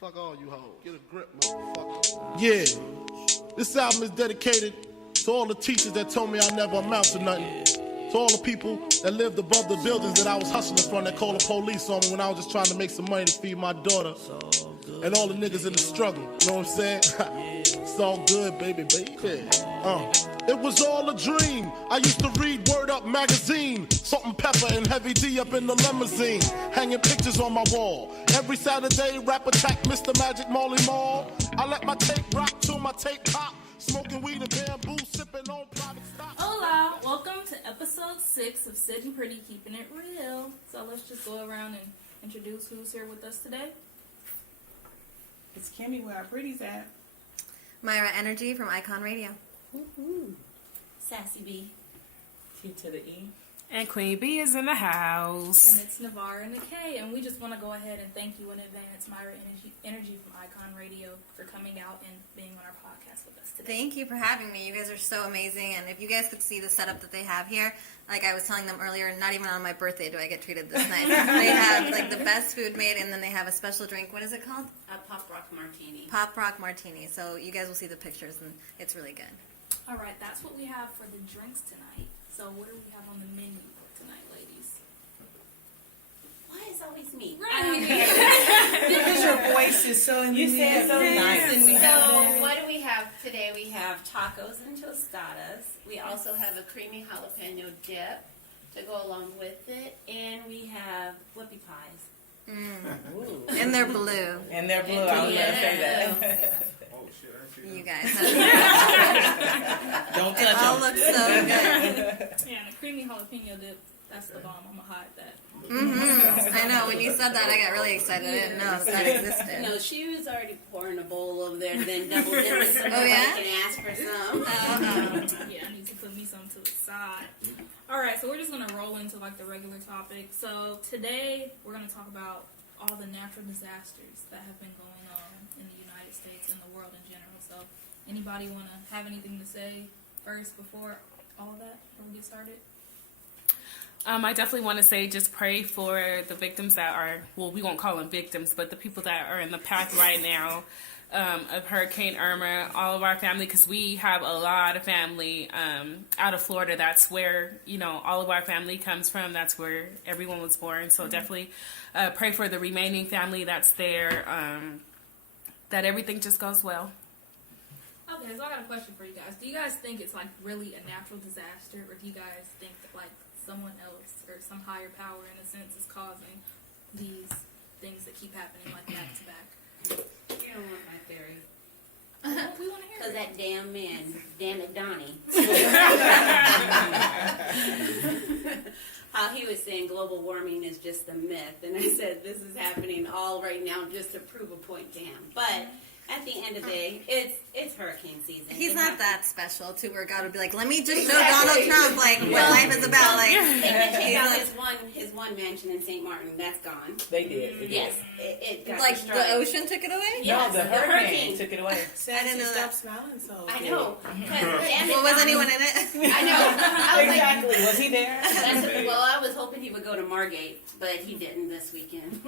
Fuck all you hoes. Get a grip, motherfucker. Yeah. This album is dedicated to all the teachers that told me I never amount to nothing. To all the people that lived above the buildings that I was hustling from that called the police on me when I was just trying to make some money to feed my daughter. And all the niggas in the struggle. You know what I'm saying? It's all good, baby. It was all a dream. I used to read Word Up magazine. Salt and Pepper and Heavy D up in the limousine. Hanging pictures on my wall. Every Saturday, rap attack Mr. Magic Molly Mall. I let my tape rock till my tape pop. Smoking weed and bamboo, sipping on private stock. Hola, welcome to episode 6 of Sitting Pretty, Keeping It Real. So let's just go around and introduce who's here with us today. It's Kimmy, where our pretty's at. Mayra Energy from Icon Radio. Woo-hoo. Sassy B. T to the E. And Queen B is in the house. And it's Navarre and the K. And we just want to go ahead and thank you in advance, Mayra Energy from Icon Radio, for coming out and being on our podcast with us today. Thank you for having me. You guys are so amazing. And if you guys could see the setup that they have here, like I was telling them earlier, not even on my birthday do I get treated this nice. They have like the best food made, and then they have a special drink. What is it called? A Pop Rock Martini. Pop Rock Martini. So you guys will see the pictures, and it's really good. All right, that's what we have for the drinks tonight. So what do we have on the menu for tonight, ladies? Why is always me? Because your voice is so You said so nice. And we so what do we have today? We have tacos and tostadas. We also have a creamy jalapeno dip to go along with it. And we have whoopie pies. And they're blue. And they're blue. I was going to say that. You guys. Don't It all touch them. looks so good. Yeah, and the creamy jalapeno dip, that's the bomb. I'm going to hide that. I know. When you said that, I got really excited. I didn't know that existed. No, she was already pouring a bowl over there, then double dipping some Oh, yeah? and asked for some. Yeah, I need to put me some to the side. All right, so we're just going to roll into like the regular topic. So today we're going to talk about all the natural disasters that have been going on in the United States and the world in general. So anybody want to have anything to say first before all of that, before we get started? I definitely want to say just pray for the victims that are, well, we won't call them victims, but the people that are in the path right now of Hurricane Irma, all of our family, because we have a lot of family out of Florida. That's where, all of our family comes from. That's where everyone was born. So definitely pray for the remaining family that's there, that everything just goes well. Okay, so I got a question for you guys. Do you guys think it's like really a natural disaster, or do you guys think that like someone else or some higher power in a sense is causing these things that keep happening like back to back? You don't want my theory. Well, we want to hear Because it. that damn man, damn it, Donnie. How he was saying global warming is just a myth. And I said, this is happening all right now just to prove a point to him. But at the end of the day, it's hurricane season. He's It not happens. that special, too, where God would be like, let me just show Exactly. Donald Trump, like, what life is about. Like, They did take he's out like- his one mansion in St. Martin. That's gone. They did. Yes, it got like destroyed. the ocean took it away? Yes, No, the hurricane took it away. I didn't know that. Stop smiling so. I know. 'Cause damn it, Well, was Donnie. anyone in it? I know. I was like, Exactly. Was he there? well, I was hoping he would go to Margate, but he didn't this weekend.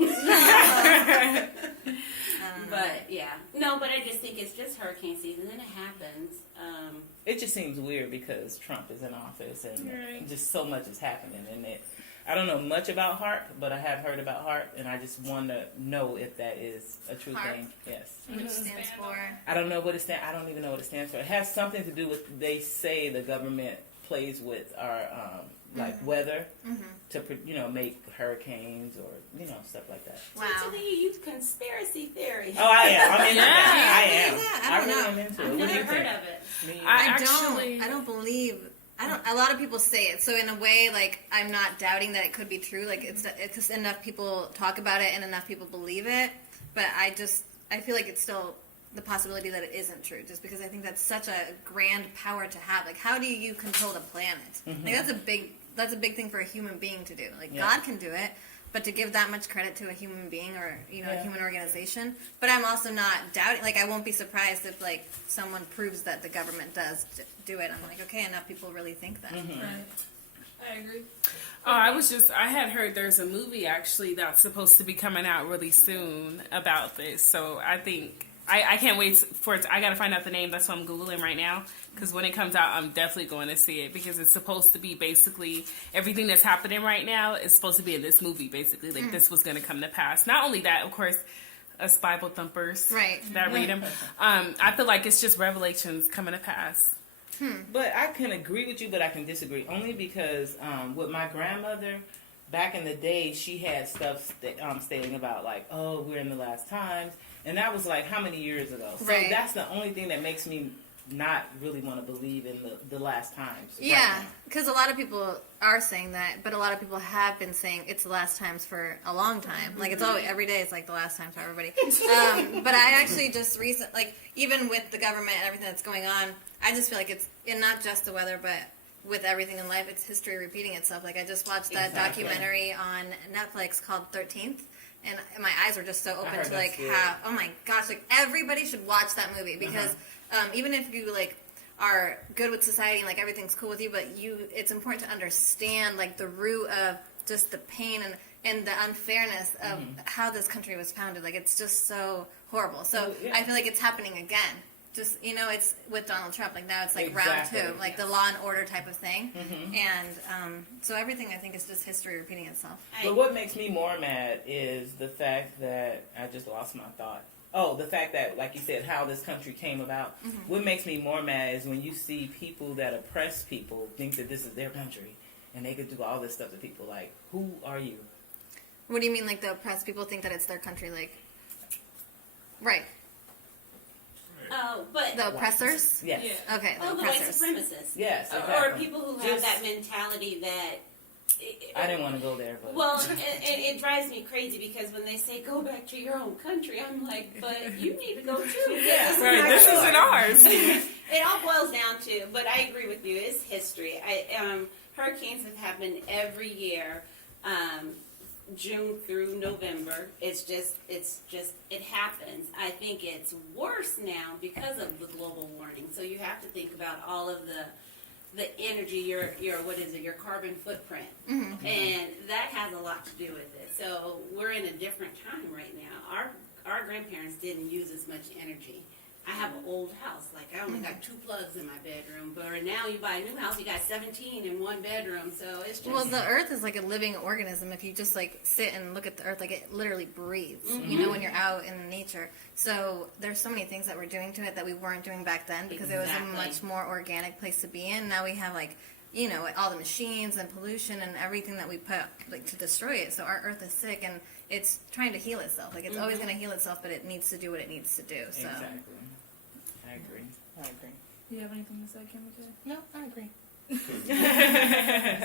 But yeah, no, but I just think it's just hurricane season, and it happens. It just seems weird because Trump is in office and Right. just so much is happening. And I don't know much about HARP, but I have heard about HARP, and I just want to know if that is a true HARP? thing. Yes. Which stands for? I don't know what it stands. I don't even know what it stands for. It has something to do with. They say the government plays with our weather to make hurricanes or stuff like that. Wow. So do you use conspiracy theory? Oh, I am. I'm into that. I am. Yeah, I don't really know. am into it. I've What do never you heard think? of it. Me either. I don't believe. A lot of people say it. So in a way, like, I'm not doubting that it could be true. Like, it's just enough people talk about it and enough people believe it. But I feel like it's still the possibility that it isn't true, just because I think that's such a grand power to have. Like, how do you control the planet? Like, that's a big thing for a human being to do. Like, Yeah. God can do it, but to give that much credit to a human being or a human organization. But I'm also not doubting. Like, I won't be surprised if like someone proves that the government does do it. I'm like, okay, enough people really think that. Right. I agree. Oh, I had heard there's a movie actually that's supposed to be coming out really soon about this. So I think, I can't wait for it. I got to find out the name. That's what I'm Googling right now. Because when it comes out, I'm definitely going to see it. Because it's supposed to be basically everything that's happening right now is supposed to be in this movie, basically. Like, this was going to come to pass. Not only that, of course, us Bible thumpers that read them. I feel like it's just revelations coming to pass. But I can agree with you, but I can disagree. Only because with my grandmother, back in the day, she had stuff stating about, like, oh, we're in the last times. And that was, like, how many years ago? So that's the only thing that makes me not really want to believe in the last times. Yeah, because a lot of people are saying that, but a lot of people have been saying it's the last times for a long time. Like, it's always, every day it's like the last time for everybody. But I actually just like, even with the government and everything that's going on, I just feel like it's, and not just the weather, but with everything in life, it's history repeating itself. Like, I just watched that documentary on Netflix called 13th. And my eyes were just so open to, like, how, oh my gosh, like, everybody should watch that movie. Because even if you, like, are good with society and, like, everything's cool with you, but it's important to understand, like, the root of just the pain and the unfairness of how this country was founded. Like, it's just so horrible. So I feel like it's happening again. Just, it's with Donald Trump. Like, now it's, like, round two. Like, the law and order type of thing. And so everything, I think, is just history repeating itself. But what makes me more mad is the fact that I just lost my thought. Oh, the fact that, like you said, how this country came about. What makes me more mad is when you see people that oppress people think that this is their country. And they could do all this stuff to people. Like, who are you? What do you mean, like, the oppressed people think that it's their country? Like, right. Oh, but The oppressors? Yes. Yeah. Okay, the the white oppressors. supremacists. Yes, exactly. Or people who have that mentality that. I didn't want to go there, but Well, it drives me crazy because when they say go back to your own country, I'm like, but you need to go too. Yeah. This isn't ours. It all boils down to, but I agree with you. It's history. Hurricanes have happened every year, June through November. It happens. I think it's worse now because of the global warming. So you have to think about all of the energy, your carbon footprint, and that has a lot to do with it. So we're in a different time right now. Our grandparents didn't use as much energy. I have an old house. Like, I only got 2 plugs in my bedroom. But now you buy a new house, you got 17 in one bedroom. So it's just... Well, the earth is like a living organism. If you just, like, sit and look at the earth, like, it literally breathes, when you're out in nature. So there's so many things that we're doing to it that we weren't doing back then because it was a much more organic place to be in. Now we have, like, all the machines and pollution and everything that we put, like, to destroy it. So our earth is sick and it's trying to heal itself. Like, it's always going to heal itself, but it needs to do what it needs to do. So. Exactly. I agree. Do you have anything to say, Kimberly? No, I agree.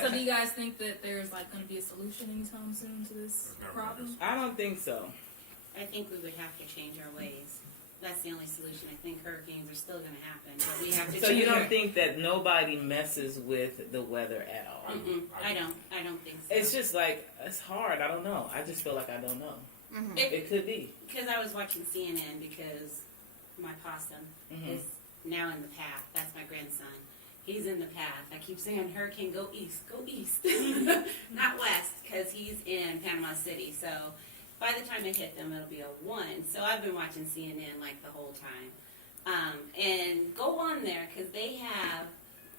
So do you guys think that there's, like, going to be a solution anytime soon to this problem? I don't think so. I think we would have to change our ways. That's the only solution. I think hurricanes are still going to happen, but we have to. So you don't think that nobody messes with the weather at all? I don't think so. It's just like, it's hard. I don't know. I just feel like I don't know. It could be. Because I was watching CNN because my possum is now in the path. That's my grandson. He's in the path. I keep saying, hurricane, go east, not west, because he's in Panama City. So by the time I hit them, it'll be a 1. So I've been watching CNN like the whole time. And go on there because they have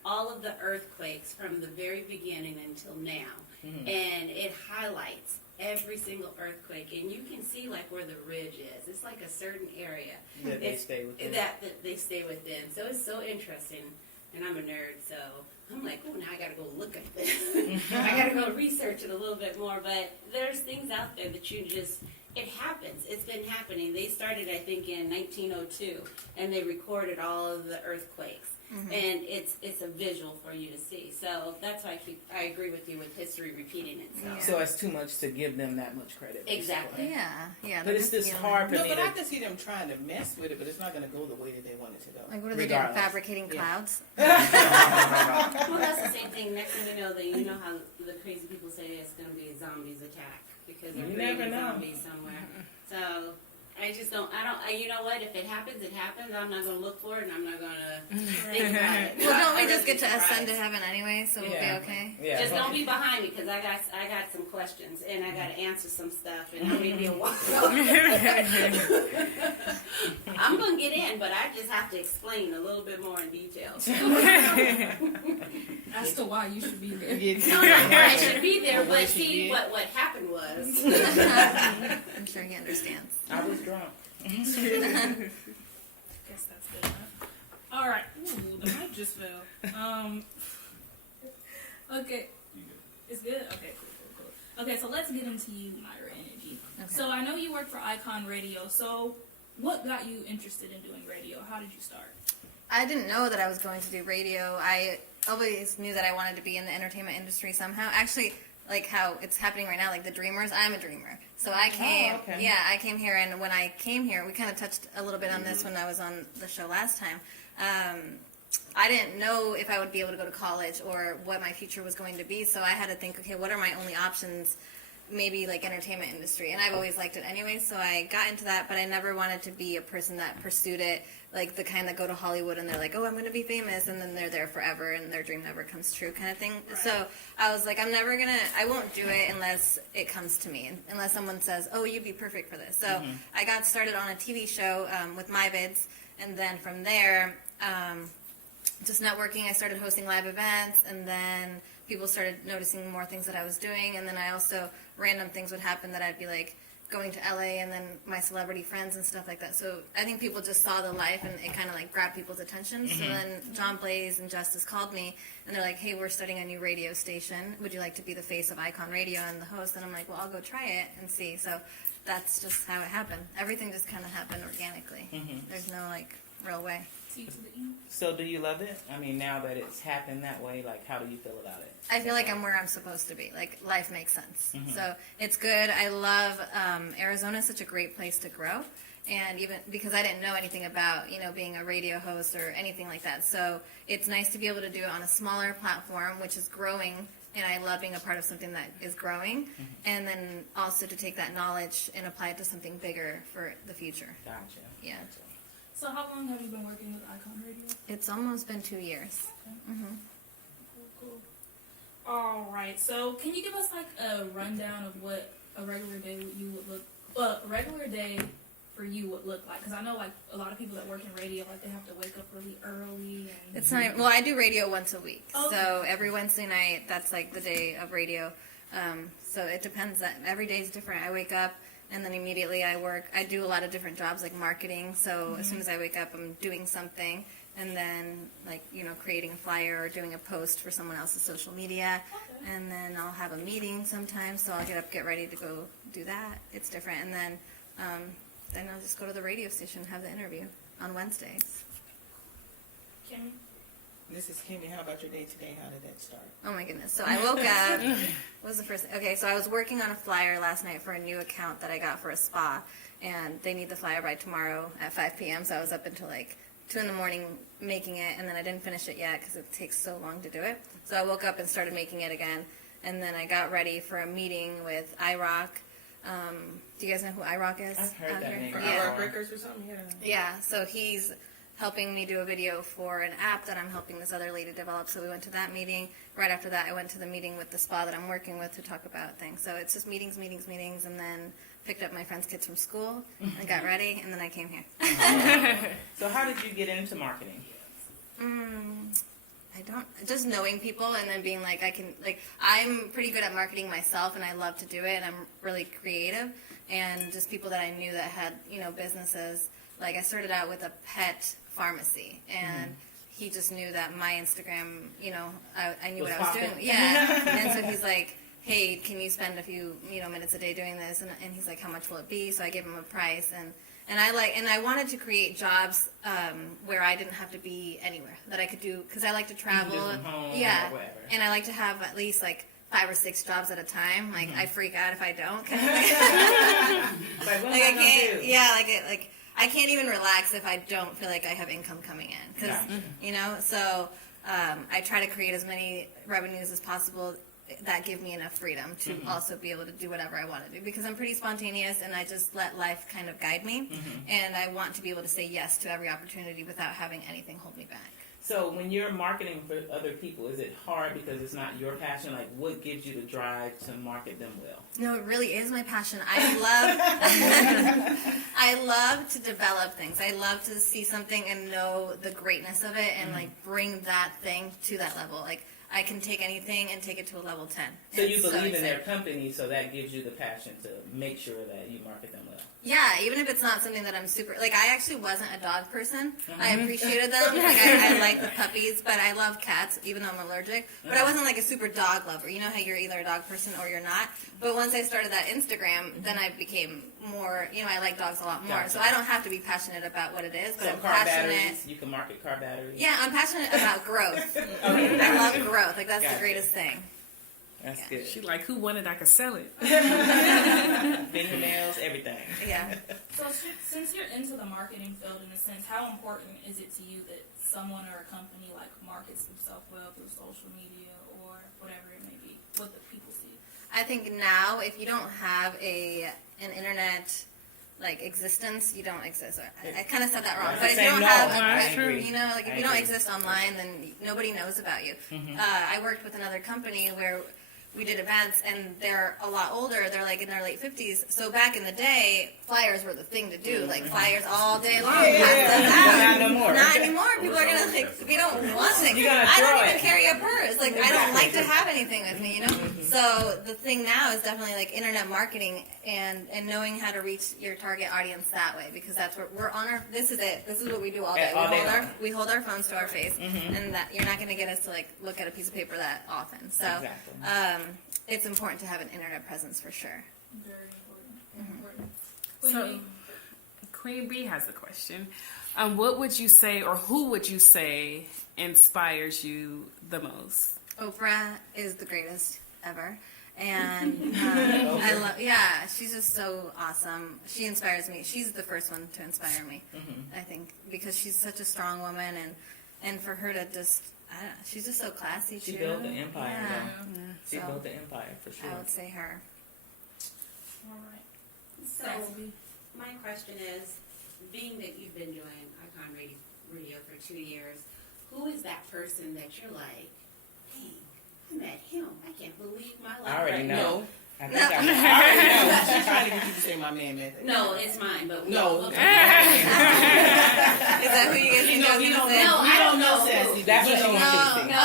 all of the earthquakes from the very beginning until now. And it highlights every single earthquake. And you can see like where the ridge is. It's like a certain area. That they stay within. That they stay within. So it's so interesting. And I'm a nerd, so I'm like, oh, now I got to go look at this. I got to go research it a little bit more. But there's things out there that it happens. It's been happening. They started, I think, in 1902, and they recorded all of the earthquakes. And it's a visual for you to see. So that's why I agree with you with history repeating itself. Yeah. So it's too much to give them that much credit. Exactly. Yeah. But it's just hard for me but I to... can see them trying to mess with it, but it's not going to go the way that they want it to go. Like, what are they doing? Fabricating clouds? Well, that's the same thing. Next thing you know how the crazy people say it's going to be a zombies attack because they're You never creating know. zombies somewhere. So I just don't. You know what? If it happens, it happens. I'm not gonna look for it, and I'm not gonna think about it. Well, don't we I'd just get to be ascend to surprised. heaven anyway, so we'll be okay? Yeah. Just don't be behind me, because I got some questions, and I got to answer some stuff, and I'm gonna be a while. I'm gonna get in, but I just have to explain a little bit more in detail. As to why you should be there. No, I should be there, What but she see did. what happened was. I'm sure he understands. I was drunk. Guess that's good enough. All right. Ooh, the mic just fell. Okay. It's good. Okay. Cool. Okay, so let's get into you, Mayra Energy. Okay. So I know you work for Icon Radio. So what got you interested in doing radio? How did you start? I didn't know that I was going to do radio. I always knew that I wanted to be in the entertainment industry somehow. Actually, like how it's happening right now, like the dreamers, I'm a dreamer. So I came, okay. I came here, and when I came here, we kind of touched a little bit on this when I was on the show last time. I didn't know if I would be able to go to college or what my future was going to be, so I had to think, okay, what are my only options? Maybe like entertainment industry, and I've always liked it anyway, so I got into that, but I never wanted to be a person that pursued it, like the kind that go to Hollywood and they're like, oh, I'm going to be famous, and then they're there forever and their dream never comes true kind of thing. So I was like, I won't do it unless it comes to me, unless someone says, oh, you'd be perfect for this. So I got started on a TV show with MyVids, and then from there, just networking, I started hosting live events, and then people started noticing more things that I was doing, and then I also, random things would happen that I'd be like going to LA, and then my celebrity friends and stuff like that. So I think people just saw the life, and it kind of like grabbed people's attention. So then John Blaze and Justice called me, and they're like, hey, we're starting a new radio station. Would you like to be the face of Icon Radio and the host? And I'm like, well, I'll go try it and see. So that's just how it happened. Everything just kind of happened organically. There's no like real way. T to the E? So do you love it? I mean, now that it's happened that way, like, how do you feel about it? I feel like I'm where I'm supposed to be. Like, life makes sense. So it's good. I love Arizona is such a great place to grow. And even because I didn't know anything about, being a radio host or anything like that. So it's nice to be able to do it on a smaller platform, which is growing. And I love being a part of something that is growing. And then also to take that knowledge and apply it to something bigger for the future. Gotcha. Yeah. So how long have you been working with Icon Radio? It's almost been 2 years. Cool. All right. So can you give us like a rundown of what a regular day for you would look like? Because I know like a lot of people that work in radio, like they have to wake up really early. And It's not even, well, I do radio once a week. Okay. So every Wednesday night, that's like the day of radio. So it depends. Every day is different. I wake up and then immediately I work. I do a lot of different jobs like marketing. So as soon as I wake up, I'm doing something. And then like, creating a flyer or doing a post for someone else's social media. Okay. And then I'll have a meeting sometimes. So I'll get up, get ready to go do that. It's different. And then I'll just go to the radio station and have the interview on Wednesdays. Kimmy? This is Kimmy. How about your day today? How did that start? Oh my goodness. So I woke up. What was the first thing? Okay, so I was working on a flyer last night for a new account that I got for a spa. And they need the flyer by tomorrow at 5 p.m. So I was up until like 2 in the morning making it. And then I didn't finish it yet because it takes so long to do it. So I woke up and started making it again. And then I got ready for a meeting with iRock. Do you guys know who iRock is? I've heard out that here? name. For Yeah. Rock Breakers or something? Yeah. Yeah, so he's helping me do a video for an app that I'm helping this other lady develop. So we went to that meeting. Right after that, I went to the meeting with the spa that I'm working with to talk about things. So it's just meetings, and then picked up my friend's kids from school and got ready, and then I came here. So how did you get into marketing? Just knowing people and then being like, I'm pretty good at marketing myself and I love to do it and I'm really creative. And just people that I knew that had, businesses. Like I started out with a pet pharmacy and he just knew that my Instagram, I knew Was what I was doing. popping. Yeah. And so he's like, hey, can you spend a few, minutes a day doing this? And he's like, how much will it be? So I gave him a price and I wanted to create jobs where I didn't have to be anywhere that I could do because I like to travel. You can do from home Yeah, or wherever. and I like to have at least like 5 or 6 jobs at a time. Like I freak out if I don't. Like, what Like am I I can't. gonna do? Yeah, I can't even relax if I don't feel like I have income coming in. Because Gotcha. So I try to create as many revenues as possible that give me enough freedom to also be able to do whatever I want to do, because I'm pretty spontaneous and I just let life kind of guide me, and I want to be able to say yes to every opportunity without having anything hold me back. So when you're marketing for other people, is it hard because it's not your passion? Like, what gives you the drive to market them well? No, it really is my passion. I love to develop things. I love to see something and know the greatness of it and like bring that thing to that level. Like, I can take anything and take it to a level 10. So you It's believe in their exciting. company, so that gives you the passion to make sure that you market them well. Yeah, even if it's not something that I'm super, like, I actually wasn't a dog person. I appreciated them. Like, I like the puppies, but I love cats, even though I'm allergic. But I wasn't like a super dog lover. You know how you're either a dog person or you're not? But once I started that Instagram, then I became more, I like dogs a lot more. Gotcha. So I don't have to be passionate about what it is, but So I'm car passionate. batteries, you can market car batteries. Yeah, I'm passionate about growth. Okay. I love growth. Like, that's Gotcha. the greatest thing. That's Yeah. good. She like, who wanted? I could sell it. Fingernails, everything. Yeah. So since you're into the marketing field in a sense, how important is it to you that someone or a company like markets themselves well through social media or whatever it may be, what the people see? I think now, if you don't have an internet like existence, you don't exist. I kind of said that wrong, That's but the if you same don't have, law. I agree. like if I you don't agree. exist online, then nobody knows about you. I worked with another company where we did events, and they're a lot older. They're like in their late 50s. So back in the day, flyers were the thing to do. Like flyers all day long. Pass them out. But not no more. Not anymore. People are gonna like, we don't want things. You gotta I throw don't it. even carry a purse. Like, I don't like to have anything with me, So the thing now is definitely like internet marketing and knowing how to reach your target audience that way, because that's where we're on our. This is it. This is what we do all day. All day long. We hold our phones to our face, and that you're not gonna get us to like look at a piece of paper that often. So Exactly. it's important to have an internet presence for sure. Very important. So, Queen B has a question. What would you say, or who would you say inspires you the most? Oprah is the greatest ever. And I love, she's just so awesome. She inspires me. She's the first one to inspire me, I think, because she's such a strong woman, and for her to just, she's just so classy too. She built the empire. Yeah. though. She So, built the empire for sure. I would say her. All right. So Sassy. my question is, being that you've been doing Icon Radio for 2 years, who is that person that you're like, dang, I met him. I can't believe my life. I already right know. now." I think I already know. She's trying to get you to say my man method. No, it's mine, but No. Is that who you guys think I was You gonna don't say? No, know. I don't know know. Sassy. That's what she You wants you to No, see. No, I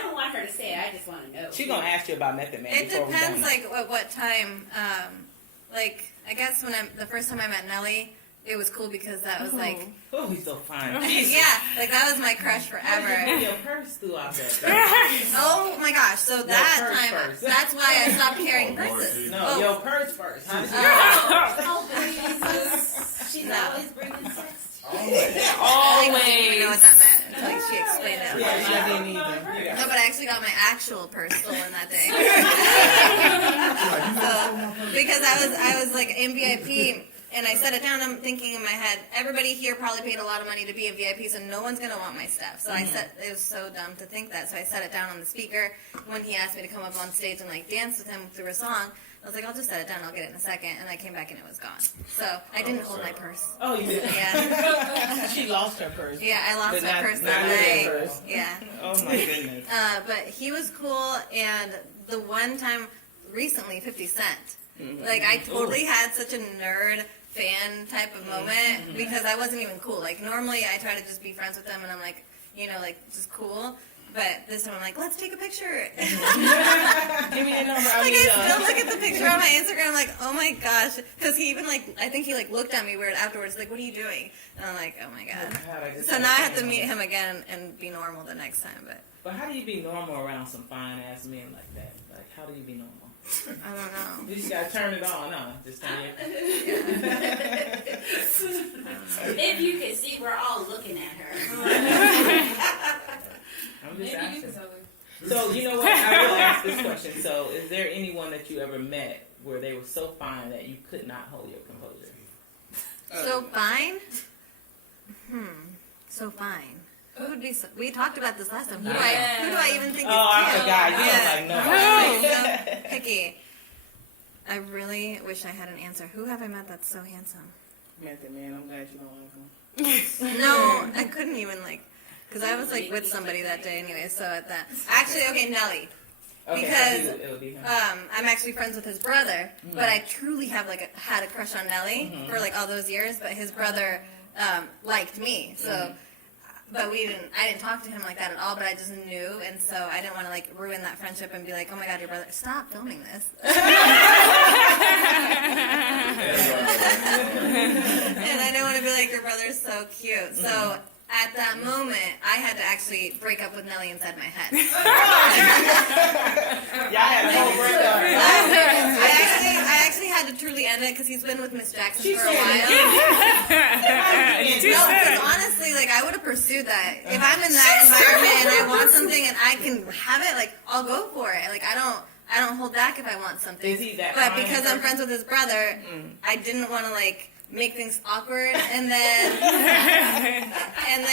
don't want her to say it. I just want to know. She's gonna ask you about Method Man It before we depends, done. like, at what time. Like, I guess the first time I met Nelly, it was cool because that was like, Oh, he's so fine. yeah, like that was my crush Move forever. your purse throughout that. Oh my gosh! So that purse time, first. that's why I stopped carrying purses. No, Oh. your purse first. How did you Oh, Jesus. She's No. always bringing sex. I didn't even know Always. what that meant until like, she explained it. Yeah, I didn't either. No, but I actually got my actual purse stolen that day. Because I was like in VIP. And I set it down, I'm thinking in my head, everybody here probably paid a lot of money to be in VIP, so no one's going to want my stuff. So it was so dumb to think that. So I set it down on the speaker. When he asked me to come up on stage and like dance with him through a song, I was like, I'll just set it down, I'll get it in a second. And I came back and it was gone. So I didn't hold my purse. Oh, you did. Yeah, She lost her purse. yeah, I lost But my not- purse not that with night. your purse. Yeah. Oh my goodness. But he was cool, and the one time recently, 50 Cent. Like, I totally had such a nerd fan type of moment because I wasn't even cool. Like, normally I try to just be friends with them, and I'm like, like, just cool. But this time I'm like, let's take a picture. Give me your number. Like, I still look at the picture on my Instagram, I'm like, oh my gosh. Because he even, like, I think he, like, looked at me weird afterwards, like, what are you doing? And I'm like, oh my god. So now I have to meet him again and be normal the next time, But how do you be normal around some fine ass men like that? Like, how do you be normal? I don't know. You just gotta turn it on, huh? Just turn it. If you could see, we're all looking at her. I'm just Maybe you asking. can tell her. So, you know what? I will ask this question. So, is there anyone that you ever met where they were so fine that you could not hold your composure? So fine? So fine. Who would be? We talked about this last time. Who do I even think is cute? I forgot. You was like, no. Picky. I really wish I had an answer. Who have I met that's so handsome? Method man, I'm glad you don't like him. No, I couldn't even because I was with somebody that day anyway. So at that, actually, okay, Nelly. Because it would be him. I'm actually friends with his brother, but I truly have had a crush on Nelly for all those years. But his brother liked me, so but I didn't talk to him like that at all. But I just knew, and so I didn't want to ruin that friendship and be like, oh my god, your brother, stop filming this. And I didn't want to be like, your brother's so cute. So at that moment, I had to actually break up with Nelly inside my head. Y'all had a whole breakup. I actually had to truly end it because he's been with Miss Jackson for a while. No, because honestly, I would have pursued that. If I'm in that environment and I want something and I can have it, I'll go for it. I don't hold back if I want something. Is he that But kind of because I'm friends with his brother, I didn't want to make things awkward, and then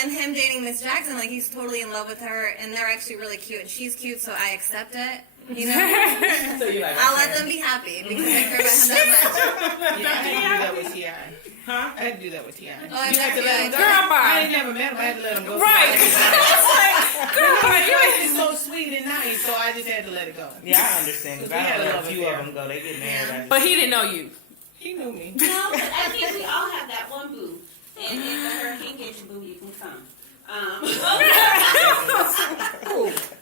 him dating Miss Jackson, he's totally in love with her, and they're actually really cute, and she's cute, so I accept it. You know, So you're like, I'll let them be happy because I care about him that Yeah, I had to do that with T.I. Huh? I had to do that with T.I. much. Oh, I You had to let him go. Girl, I bye. ain't never met him. I had to let him go. Right. Girl, bye. He's so sweet and nice, so I just had to let it go. Yeah, I understand. 'Cause We I had don't a let a love few affair. of them go. They get married. But he didn't know you. He knew me. No, but I think we all have that one boo. And if the hurricane gets your boo, you can come.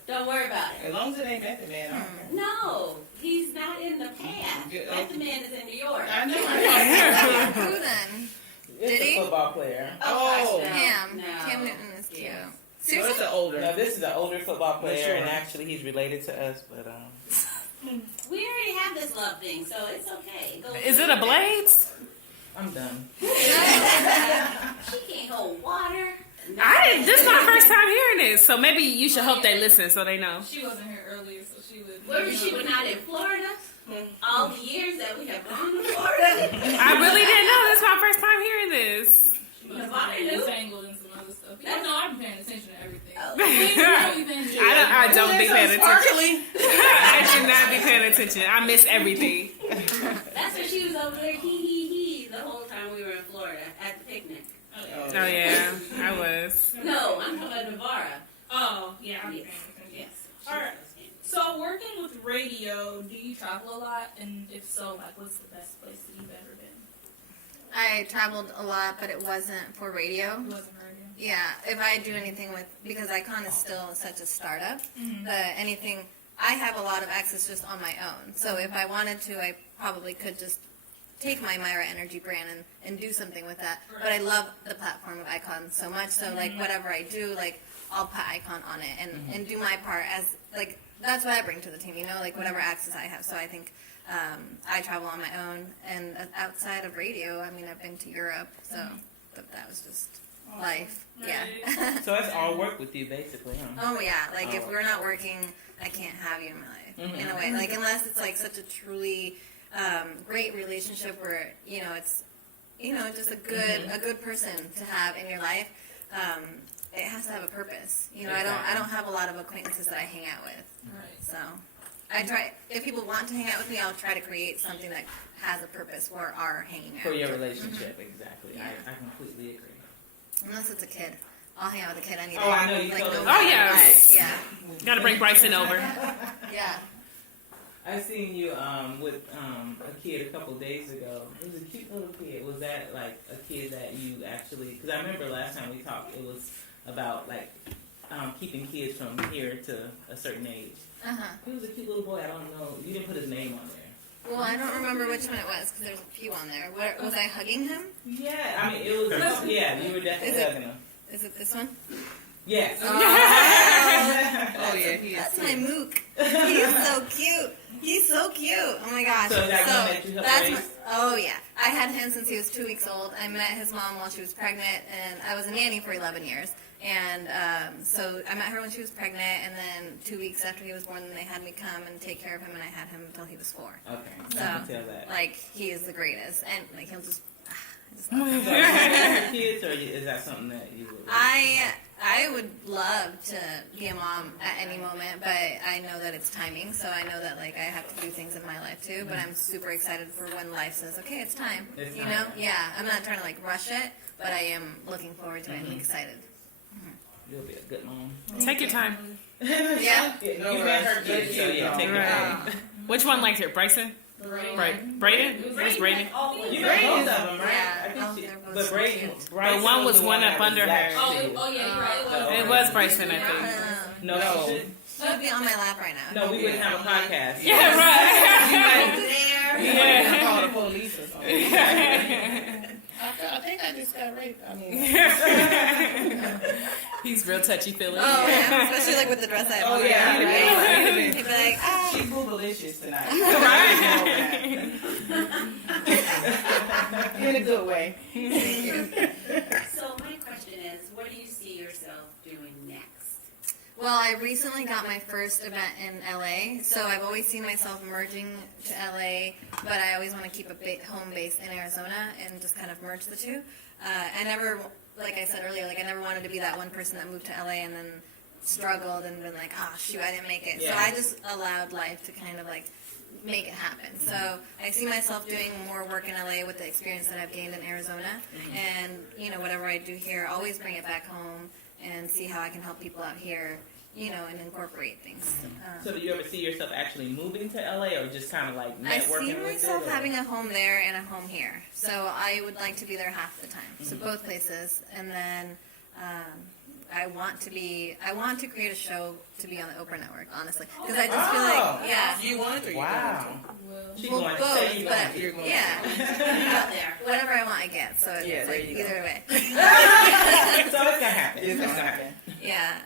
Don't worry about it. As long as it ain't Method man, I don't care. No, he's not in the past. Good. Method Man is in New York. I know. Who then? It's Did a he? football player. Oh. gosh, no, Cam. no. Cam Newton is cute. Yes. So Seriously? it's an older. No, this is an older football player, Sure. and actually he's related to us. But We already have this love thing, so it's okay. Go Is it a Blades? I'm done. She can't hold water. This is my first time hearing this, so maybe you should hope they listen so they know. She wasn't here earlier, so she would. Where was she when out in Florida? All the years that we have gone to Florida. I really didn't know. This is my first time hearing this. She must Nobody have been knew. entangled in some other stuff. Yeah, no, I've been paying attention to everything. Oh. I don't be paying attention. Sparkly. I should not be paying attention. I miss everything. That's when she was over there, he, the whole time we were in Florida at the picnic. Oh yeah, I was. No, I'm talking about Navarra. Oh, yeah, I'm Yes. paying attention. Yes. All right. So, working with radio, do you travel a lot? And if so, what's the best place that you've ever been? I traveled a lot, but it wasn't for radio. It wasn't radio. Yeah, if I do anything because Icon is still such a startup, but anything, I have a lot of access just on my own. So if I wanted to, I probably could just take my Mayra Energy brand and do something with that. But I love the platform of Icon so much, so whatever I do, I'll put Icon on it and do my part as, that's what I bring to the team, whatever access I have. So I think I travel on my own, and outside of radio, I mean, I've been to Europe, so that was just life. Yeah. So that's all work with you, basically, huh? Oh yeah, if we're not working, I can't have you in my life in a way. Unless it's such a truly great relationship where it's just a good person to have in your life. It has to have a purpose. I don't have a lot of acquaintances that I hang out with. Right. So I try, if people want to hang out with me, I'll try to create something that has a purpose for our hanging out. For your relationship, exactly. I completely agree. Unless it's a kid. I'll hang out with a kid any day. Oh, I know, you no told us. matter Oh, yeah. what. Yeah. Gotta bring Bryson over. Yeah. I seen you with a kid a couple days ago. It was a cute little kid. Was that a kid that you actually? Because I remember last time we talked, it was about keeping kids from here to a certain age. He was a cute little boy. I don't know. You didn't put his name on there. Well, I don't remember which one it was because there's a few on there. Was I hugging him? Yeah, I mean it was. Yeah, you were definitely hugging him. Is it this one? Yes. Oh yeah, he is. That's my mook. He's so cute. He's so cute. Oh my gosh. So that one that you helped that's raise? oh yeah. I had him since he was 2 weeks old. I met his mom while she was pregnant, and I was a nanny for 11 years. And so I met her when she was pregnant, and then 2 weeks after he was born, then they had me come and take care of him, and I had him until he was 4. Okay, So, I can tell that. he is the greatest, and he'll just. I just kids, or is that something that you would? I would love to be a mom at any moment, but I know that it's timing, so I know that like I have to do things in my life too. But I'm super excited for when life says, "Okay, it's time." It's you time. know? Yeah, I'm not trying to like rush it, but I am looking forward to it and excited. You'll be a good mom. Take your time. Yeah. You met her kids, so yeah, take your time. Which one liked her? Bryson? Braden? Where's Braden? You met both of them, right? Yeah. I think They're both but so Braden, cute. Bryson But one was the one up that was under her. latched to Oh, you. oh yeah, you're right. It was Bryson, I think. No, she should. She would be on my lap right now. No, we wouldn't have a podcast. Yeah, right. There. Yeah. Call the police or something. I think I just got raped. I mean, He's real touchy-feely. Oh yeah, especially like with the dress I have. Oh, on yeah. right? He'd be like, ah. she boobalicious tonight. In a good way. So my question is, what do you see yourself doing next? Well, I recently got my first event in LA, so I've always seen myself merging to LA, but I always want to keep a home base in Arizona and just kind of merge the two. I never, like I said earlier, like I never wanted to be that one person that moved to LA and then struggled and been like, oh shoot, I didn't make it. Yeah. So I just allowed life to kind of like make it happen. So I see myself doing more work in LA with the experience that I've gained in Arizona, and you know whatever I do here, always bring it back home and see how I can help people out here, you know, and incorporate things. So do you ever see yourself actually moving to LA, or just kind of like I networking see with myself it? Or? having a home there and a home here. So I would like to be there half the time. So both places. And then I want to create a show to be on the Oprah Network, honestly. Because I just feel like, yeah. You want it or you Wow. She Well, going to both, say you but want You're going yeah. Out there. Whatever I want, I get. So it's Yeah, there like you go. either way. So it's gonna happen. It's gonna happen. Yeah,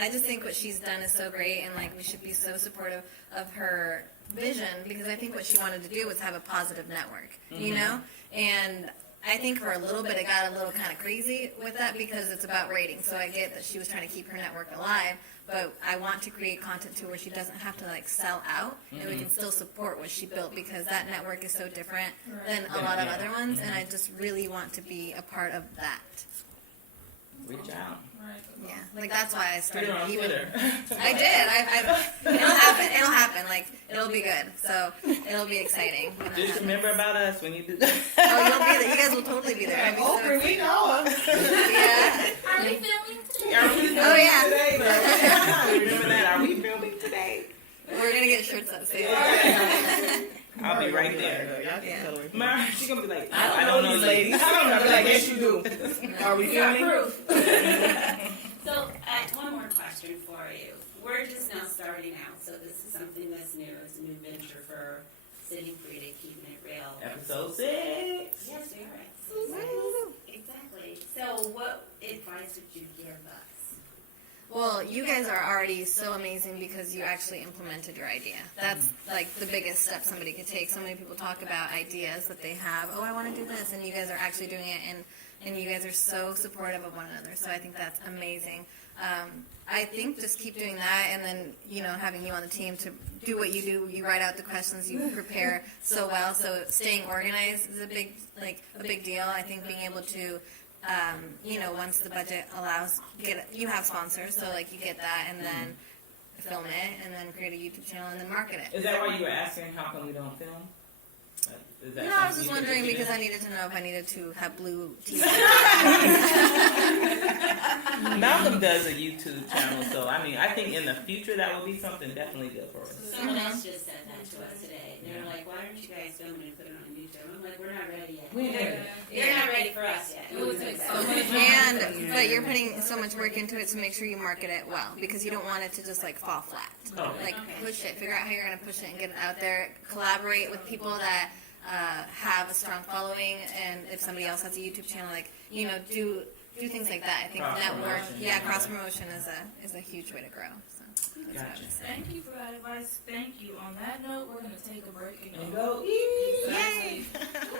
I just think what she's done is so great, and like we should be so supportive of her vision, because I think what she wanted to do was have a positive network, you know. And I think for a little bit it got a little kind of crazy with that because it's about ratings. So I get that she was trying to keep her network alive, but I want to create content to where she doesn't have to like sell out, and we can still support what she built, because that network is so different than a lot of other ones, and I just really want to be a part of that. Reach out. Yeah, like that's why I Put started it on even. Twitter. I did. It'll happen. It'll happen. Like it'll be good. So it'll be exciting. When that Just happens. remember about us when you do that. Oh, you'll be there. You guys will totally be there. I'll be so Oprah, we know her. yeah. Are we filming today? Are we filming Oh, yeah. today? Remember that? Are we filming today? We're gonna get shirts up soon. I'll be right there. Y'all can tell her. Mara, she's gonna be like, I don't know these ladies. I don't know. Like, yes, you do. Are we filming? So, one more question for you. We're just now starting out, so this is something that's new. It's a new venture for Sitting Free, keeping it real. Episode 6. Yes, we are. Exactly. So, what advice would you give us? Well, you guys are already so amazing because you actually implemented your idea. That's like the biggest step somebody could take. So many people talk about ideas that they have. Oh, I want to do this, and you guys are actually doing it, and you guys are so supportive of one another. So I think that's amazing. I think just keep doing that, and then having you on the team to do what you do. You write out the questions, you prepare so well. So staying organized is a big deal. I think being able to. Once the budget allows, you have sponsors, so like you get that, and then film it, and then create a YouTube channel, and then market it. Is that why you were asking how come we don't film? Is that No, I was something just you wondering did? because I needed to know if I needed to have blue TV. Malcolm does a YouTube channel, so I mean, I think in the future that would be something definitely good for us. Someone else just said that to us today. They were like, why aren't you guys filming and putting it on YouTube? I'm like, we're not ready yet. You're not ready for us yet. It would take so much But you're putting so much work into it, so make sure you market it well, because you don't want it to just like fall flat. Okay. Like push it, figure out how you're going to push it and get it out there. Collaborate with people that have a strong following, and if somebody else has a YouTube channel, do things like that. I think Cross-promotion. cross promotion is a huge way to grow. So that's what I Gotcha. would say. Thank you for that advice. Thank you. On that note, we're going to take a break And and go. Exactly.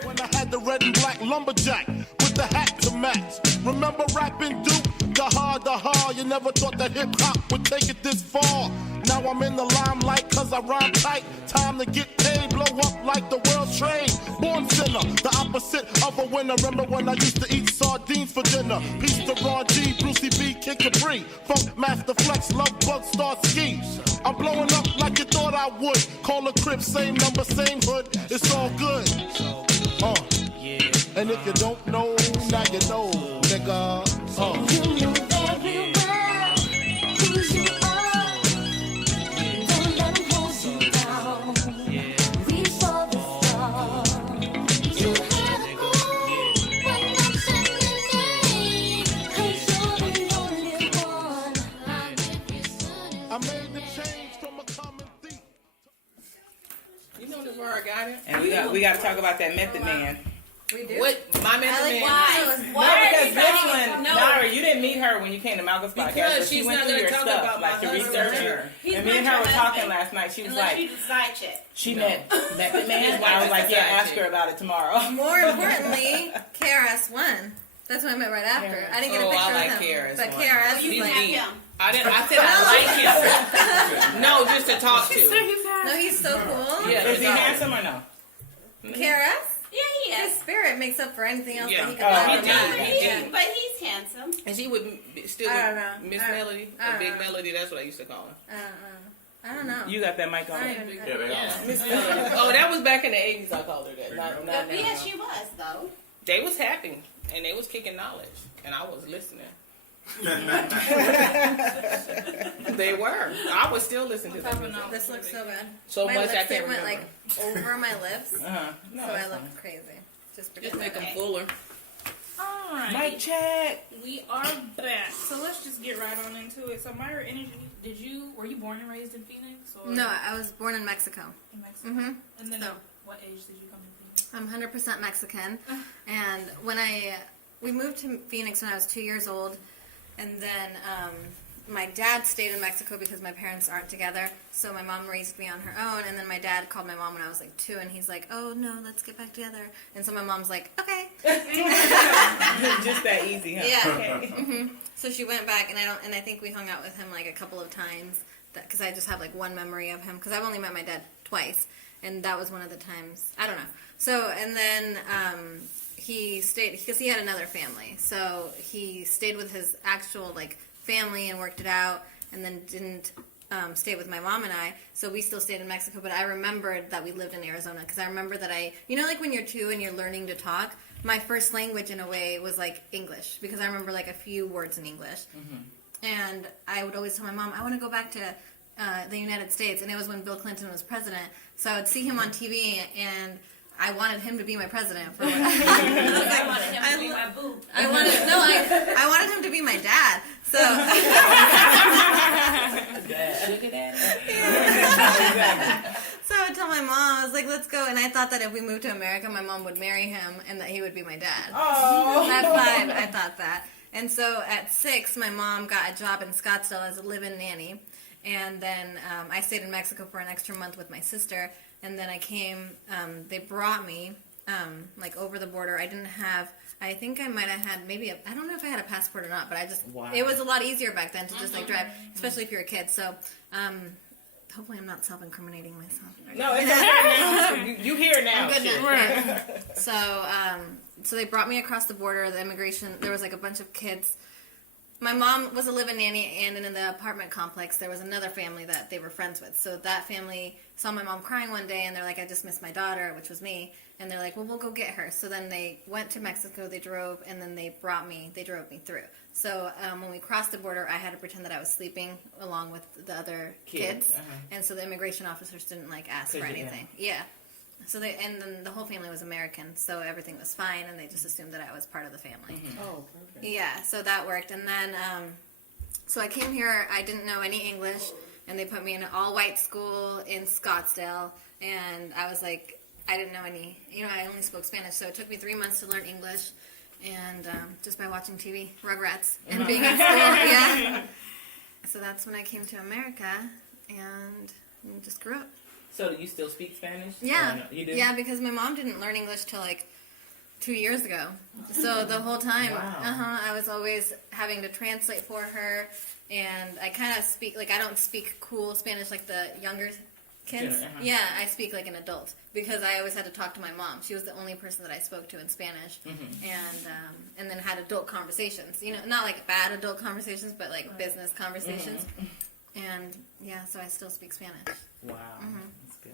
When I had the red and black lumberjack with the hat to match. Remember rapping Duke? The hard, you never thought that hip hop would take it this far. Now I'm in the limelight cause I rhyme tight. Time to get paid, blow up like the world's trade. Born sinner, the opposite of a winner. Remember when I used to eat sardines? Gangster. Peace to Ron G, Brucey B, Kid Capri. Funk Master Flex, Love Bug, Star Ski. I'm blowing up like you thought I would. Call a crib, same number, same hood. It's all good. And if you don't know, now you know, nigga. You know very well who you are. Don't let them hold you down. Reach for the stars. You had a goal, but not suddenly. 'Cause you're the only one. I made the change from a common thief. You know the word, got it? And we got to talk about that Method Man. We do. What? My method man. No, because this one, Mayra, you didn't meet her when you came to Malcolm's podcast. Because but she she's went not through gonna your talk stuff, about like my to husband. research her. He's And me and not her your were husband. talking last night. She was Unless like, you the side chick. she met Method Man. His And wife I was is like, the yeah, side ask chick. her about it tomorrow. More importantly, KRS One. That's what I met right after. I didn't get a Oh, I picture like of him. KRS But One. KRS You was can like, have deep. him. I said I like him. No, just to talk to. no, he's so cool. Yeah, Is he no. handsome or no? KRS? Yeah, he His is. spirit makes up for anything else Yeah. that he could Oh, ever he do. did. He Yeah. did. But he's handsome. And she would still I don't know. Miss I- Melody, I or don't Big know. Melody. That's what I used to call her. I don't know. You got that mic I on? don't even, Miss Melody. Oh, that was back in the 80s. I called her that. Not now. But yeah, she was, though. They was happy and they was kicking knowledge, and I was listening. They were. I was still listening to them. this looks so bad. So my much I lipstick can't went remember. like over my lips, Uh-huh. No, so I that's look fine. crazy. Just Just because make them Okay. fuller. All right. Mic check. We are back. So let's just get right on into it. So Mayra Energy, were you born and raised in Phoenix? Or No, I was born in Mexico. in Mexico. Mhm. And then So- at what age did you come to Phoenix? I'm 100% Mexican, and when we moved to Phoenix when I was 2 years old, and then my dad stayed in Mexico because my parents aren't together, so my mom raised me on her own, and then my dad called my mom when I was like 2, and he's like, oh no, let's get back together, and so my mom's like, okay. Just that easy, huh? Yeah. Okay. hmm So she went back, and I think we hung out with him like a couple of times, because I just have like one memory of him, because I've only met my dad twice, and that was one of the times, I don't know. So, and then he stayed, because he had another family, so he stayed with his actual like family and worked it out, and then didn't stay with my mom and I, so we still stayed in Mexico, but I remembered that we lived in Arizona, because I remember that like when you're 2 and you're learning to talk, my first language in a way was like English, because I remember like a few words in English. And I would always tell my mom, I want to go back to the United States, and it was when Bill Clinton was president, so I would see him on TV, and I wanted him to be my president. For I wanted him to be my boo. I wanted him to be my dad. So Sugar daddy. So I would tell my mom, I was like, let's go. And I thought that if we moved to America, my mom would marry him and that he would be my dad. Oh. At 5, I thought that. And so at 6, my mom got a job in Scottsdale as a live-in nanny. And then I stayed in Mexico for an extra month with my sister. And then I came, they brought me, like, over the border. I think I might have had I don't know if I had a passport or not, but Wow. it was a lot easier back then to just, like, drive, especially if you're a kid. So, hopefully I'm not self-incriminating myself. No, it's okay now. You here now. I'm good shit. now. Yeah. So they brought me across the border. The immigration. There was like a bunch of kids. My mom was a live-in nanny, and in the apartment complex there was another family that they were friends with. So that family saw my mom crying one day, and they're like, "I just missed my daughter," which was me. And they're like, "Well, we'll go get her." So then they went to Mexico. They drove, and then they drove me through. So when we crossed the border, I had to pretend that I was sleeping along with the other kids. And so the immigration officers didn't like ask for anything. Yeah. So and then the whole family was American, so everything was fine, and they just assumed that I was part of the family. Oh, perfect. Yeah, so that worked. And then, so I came here, I didn't know any English, and they put me in an all-white school in Scottsdale, and I was like, I didn't know any, I only spoke Spanish, so it took me 3 months to learn English, and just by watching TV, Rugrats, and being in school, yeah. So that's when I came to America, and just grew up. So do you still speak Spanish? Yeah. Or no? You do? Yeah, because my mom didn't learn English till like 2 years ago. So the whole time, Wow. I was always having to translate for her, and I kind of speak, like, I don't speak cool Spanish like the younger Kids? Uh-huh. Yeah, I speak like an adult because I always had to talk to my mom. She was the only person that I spoke to in Spanish, and then had adult conversations. You know, not like bad adult conversations, but like business conversations. And yeah, so I still speak Spanish. Wow, that's good.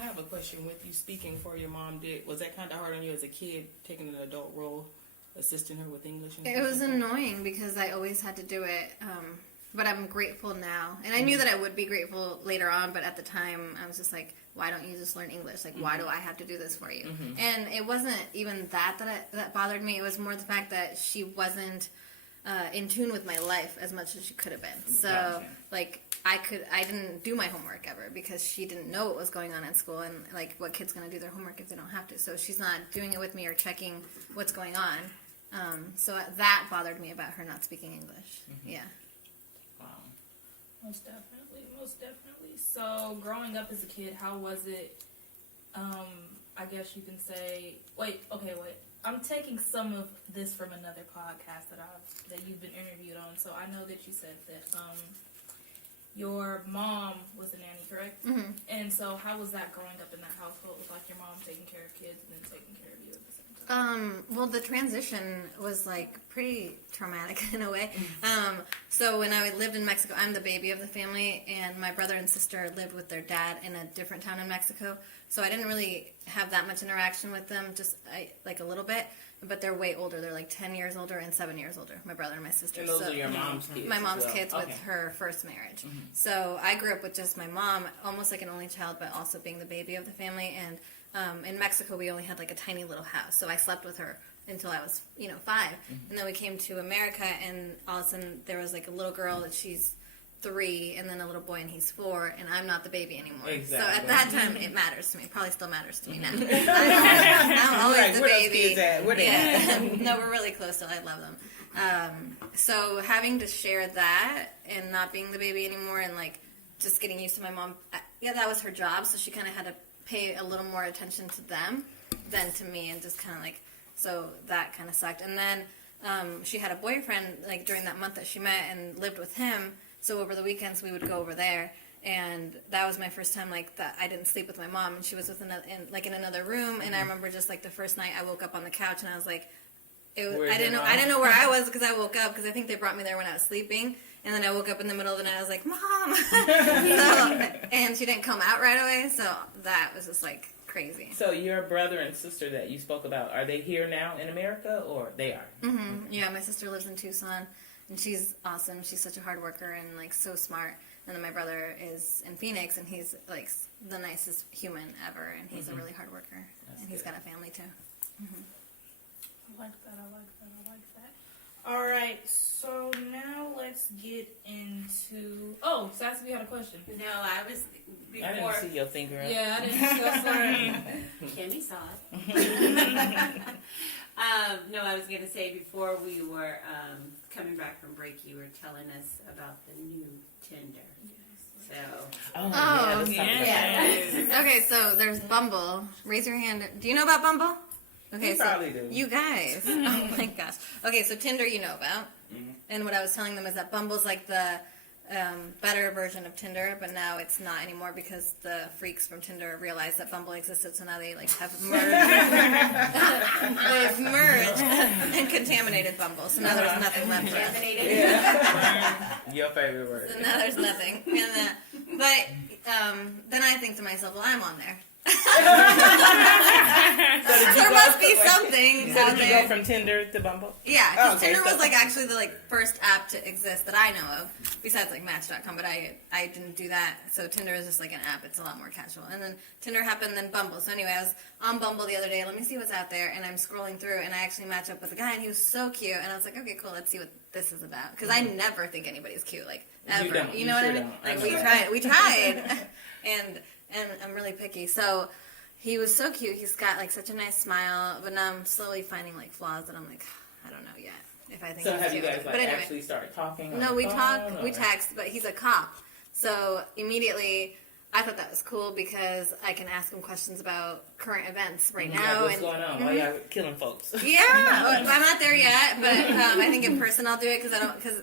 I have a question. With you speaking for your mom, was that kind of hard on you as a kid, taking an adult role, assisting her with English? And It was annoying because I always had to do it. But I'm grateful now. And I knew that I would be grateful later on, but at the time, I was just like, why don't you just learn English? Like, why do I have to do this for you? And it wasn't even that bothered me. It was more the fact that she wasn't in tune with my life as much as she could have been. So, Gotcha. like, I didn't do my homework ever because she didn't know what was going on at school and, like, what kid's going to do their homework if they don't have to. So she's not doing it with me or checking what's going on. So that bothered me about her not speaking English. Yeah. Wow. Most definitely, most definitely. So, growing up as a kid, how was it? I guess you can say. Wait. I'm taking some of this from another podcast that you've been interviewed on. So I know that you said that your mom was a nanny, correct? Mm-hmm. And so, how was that growing up in that household with like your mom taking care of kids and then taking care of you at the same time? Well, the transition was like pretty traumatic in a way. So when I lived in Mexico, I'm the baby of the family, and my brother and sister lived with their dad in a different town in Mexico. So I didn't really have that much interaction with them, just like a little bit. But they're way older. They're like 10 years older and 7 years older. My brother and my sister. And those So- are your mom's kids. my mom's as well. kids Okay. with her first marriage. So I grew up with just my mom, almost like an only child, but also being the baby of the family. And in Mexico, we only had like a tiny little house. So I slept with her until I was, 5. And then we came to America, and all of a sudden there was like a little girl that she's 3, and then a little boy, and he's 4, and I'm not the baby anymore. Exactly. So at that time, it matters to me. Probably still matters to me now. I'm always Right, the where those baby. kids at? Where they Yeah. No, we're really close still. I love them. So having to share that and not being the baby anymore and like just getting used to my mom, that was her job. So she kind of had to pay a little more attention to them than to me, and just kind of like, so that kind of sucked. And then she had a boyfriend like during that month that she met and lived with him. So over the weekends we would go over there. And that was my first time, like, that I didn't sleep with my mom, and she was with in another room. And I remember just like the first night I woke up on the couch, and I was like, Where's I didn't your know. mom? I didn't know where I was because I woke up because I think they brought me there when I was sleeping, and then I woke up in the middle of the night. I was like, "Mom," and she didn't come out right away. So that was just like crazy. So your brother and sister that you spoke about, are they here now in America, or they are? Yeah, my sister lives in Tucson, and she's awesome. She's such a hard worker and like so smart. And then my brother is in Phoenix, and he's like the nicest human ever, and he's a really hard worker, and he's good. got a family too. I like that. All right, so now let's get into. Oh, Sassy, we had a question. No, I was I before didn't see your finger up. Yeah, I didn't. That's Kimmy saw it. No, I was gonna say before we were coming back from break, you were telling us about the new Tinder. So Oh, Oh, let's talk about that. Okay, so there's Bumble. Raise your hand. Do you know about Bumble? Okay, You probably do. You guys. Oh my gosh. Okay, so Tinder you know about. And what I was telling them is that Bumble's like the better version of Tinder, but now it's not anymore because the freaks from Tinder realized that Bumble existed, so now they like have merged. They've merged and contaminated Bumble, so now there's nothing left for us. contaminated. Your favorite word. So now there's nothing. But then I think to myself, well, I'm on there. There must be something So out did you there. go from Tinder to Bumble? Yeah, Oh, because okay, Tinder so- was like actually the first app to exist that I know of, besides like Match.com. But I didn't do that, so Tinder is just like an app. It's a lot more casual. And then Tinder happened, then Bumble. So anyway, I was on Bumble the other day. Let me see what's out there, and I'm scrolling through, and I actually match up with a guy, and he was so cute. And I was like, okay, cool. Let's see what this is about. Because I never think anybody's cute, like ever. don't. You You know what I sure mean? don't. I Like know we tried, and I'm really picky. So. He was so cute. He's got like such a nice smile, but now I'm slowly finding like flaws that I'm like, I don't know yet if I think So he's have you cute. guys like But anyway, actually started talking? on no, the we phone, talk, or- we text, but he's a cop, so immediately I thought that was cool because I can ask him questions about current events right Like, now. what's going on? Why y'all killing folks? Yeah, well, I'm not there yet, but I think in person I'll do it because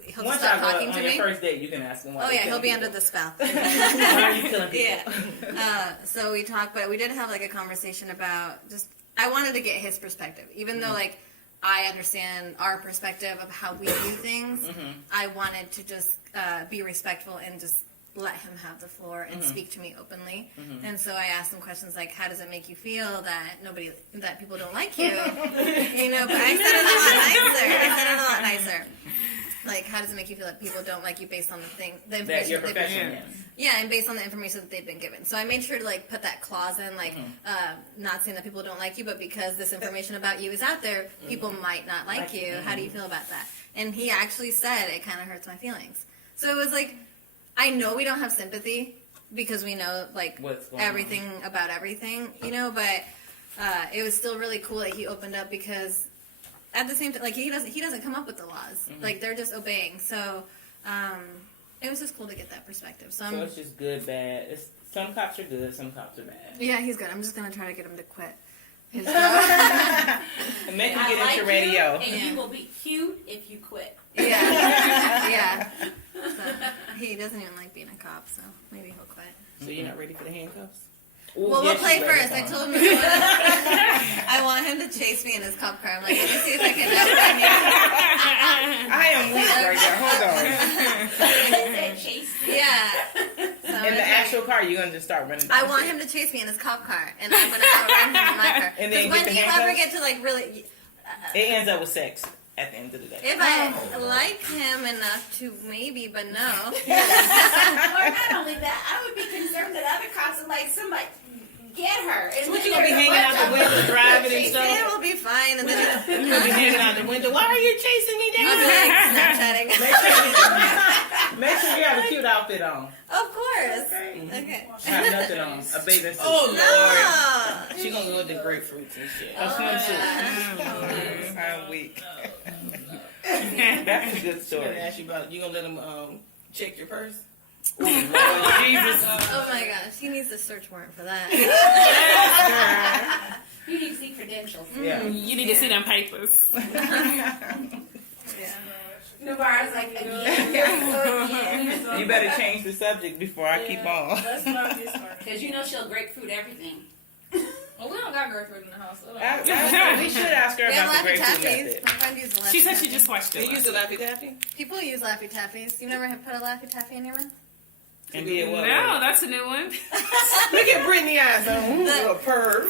he'll Once just stop y'all talking go to on me. your first date, you can ask him why. Oh they yeah, he'll killing be people. under the spell. Why are you killing people? Yeah. So we talked, but we did have like a conversation about just. I wanted to get his perspective, even though like I understand our perspective of how we do things. I wanted to just be respectful and just let him have the floor and speak to me openly. And so I asked him questions like, how does it make you feel that people don't like you? You know, but I said it a lot nicer. Like, how does it make you feel that people don't like you based on the That information your that they've profession been is. Yeah, and based on the information that they've been given. So I made sure to like put that clause in, like not saying that people don't like you, but because this information about you is out there, people might not like you. How do you feel about that? And he actually said it kind of hurts my feelings. So it was like, I know we don't have sympathy because we know like What's going everything about everything, you know, but it was still really cool that he opened up because at the same time, like he doesn't come up with the laws, like they're just obeying. So it was just cool to get that perspective. So, So it's just good, bad. Some cops are good, some cops are bad. yeah, he's good. I'm just gonna try to get him to quit his job. And make him I get like into radio. you, and you will be cute if you quit. yeah. So, he doesn't even like being a cop, so maybe he'll quit. So you're not ready for the handcuffs? Ooh, Well, yes, we'll play she's ready first. for I him. told him I want him to chase me in his cop car. I'm like, let me see if I can outrun you. I am weak right now. Hold on. He said chase me. Yeah. So In the actual car, you're gonna just start running. I want him to chase me in his cop car, and I'm gonna outrun him in my car. And then Because get when the you ever handcuffs? get to like really, It ends up with sex at the end of the day. if I like him enough to maybe, but no. Or not only that, I would be concerned that other cops are like, somebody get her. And What you gonna be hanging out the window driving and It stuff? will be fine, and then You gonna be hanging out the window? Why are you chasing me I'll be down? like Snapchatting. Make sure you have a cute outfit on. Of course. Okay. Have nothing on. A bathing suit. Oh Lord. No. She gonna go with the grapefruits and shit. A swimsuit. I'm weak. That's a good She story. gonna ask you about. You gonna let them check your purse? Lord Jesus. Oh my gosh, he needs a search warrant for that. you need to see credentials. Yeah. You need to see them papers. Navarro's like, again. You better change the subject before I keep on. Let's start this part. Because you know she'll grapefruit everything. Well, we don't got grapefruit in the house. So We should ask her We have about the Laffy grapefruit Taffies. method. My friend uses Laffy She said she Taffy. just watched They it. use the Laffy Taffy? People use Laffy Taffies. You never have put a Laffy Taffy in your mouth? And did what? No, that's a new one. Look at Brittany eyes on. Little perv.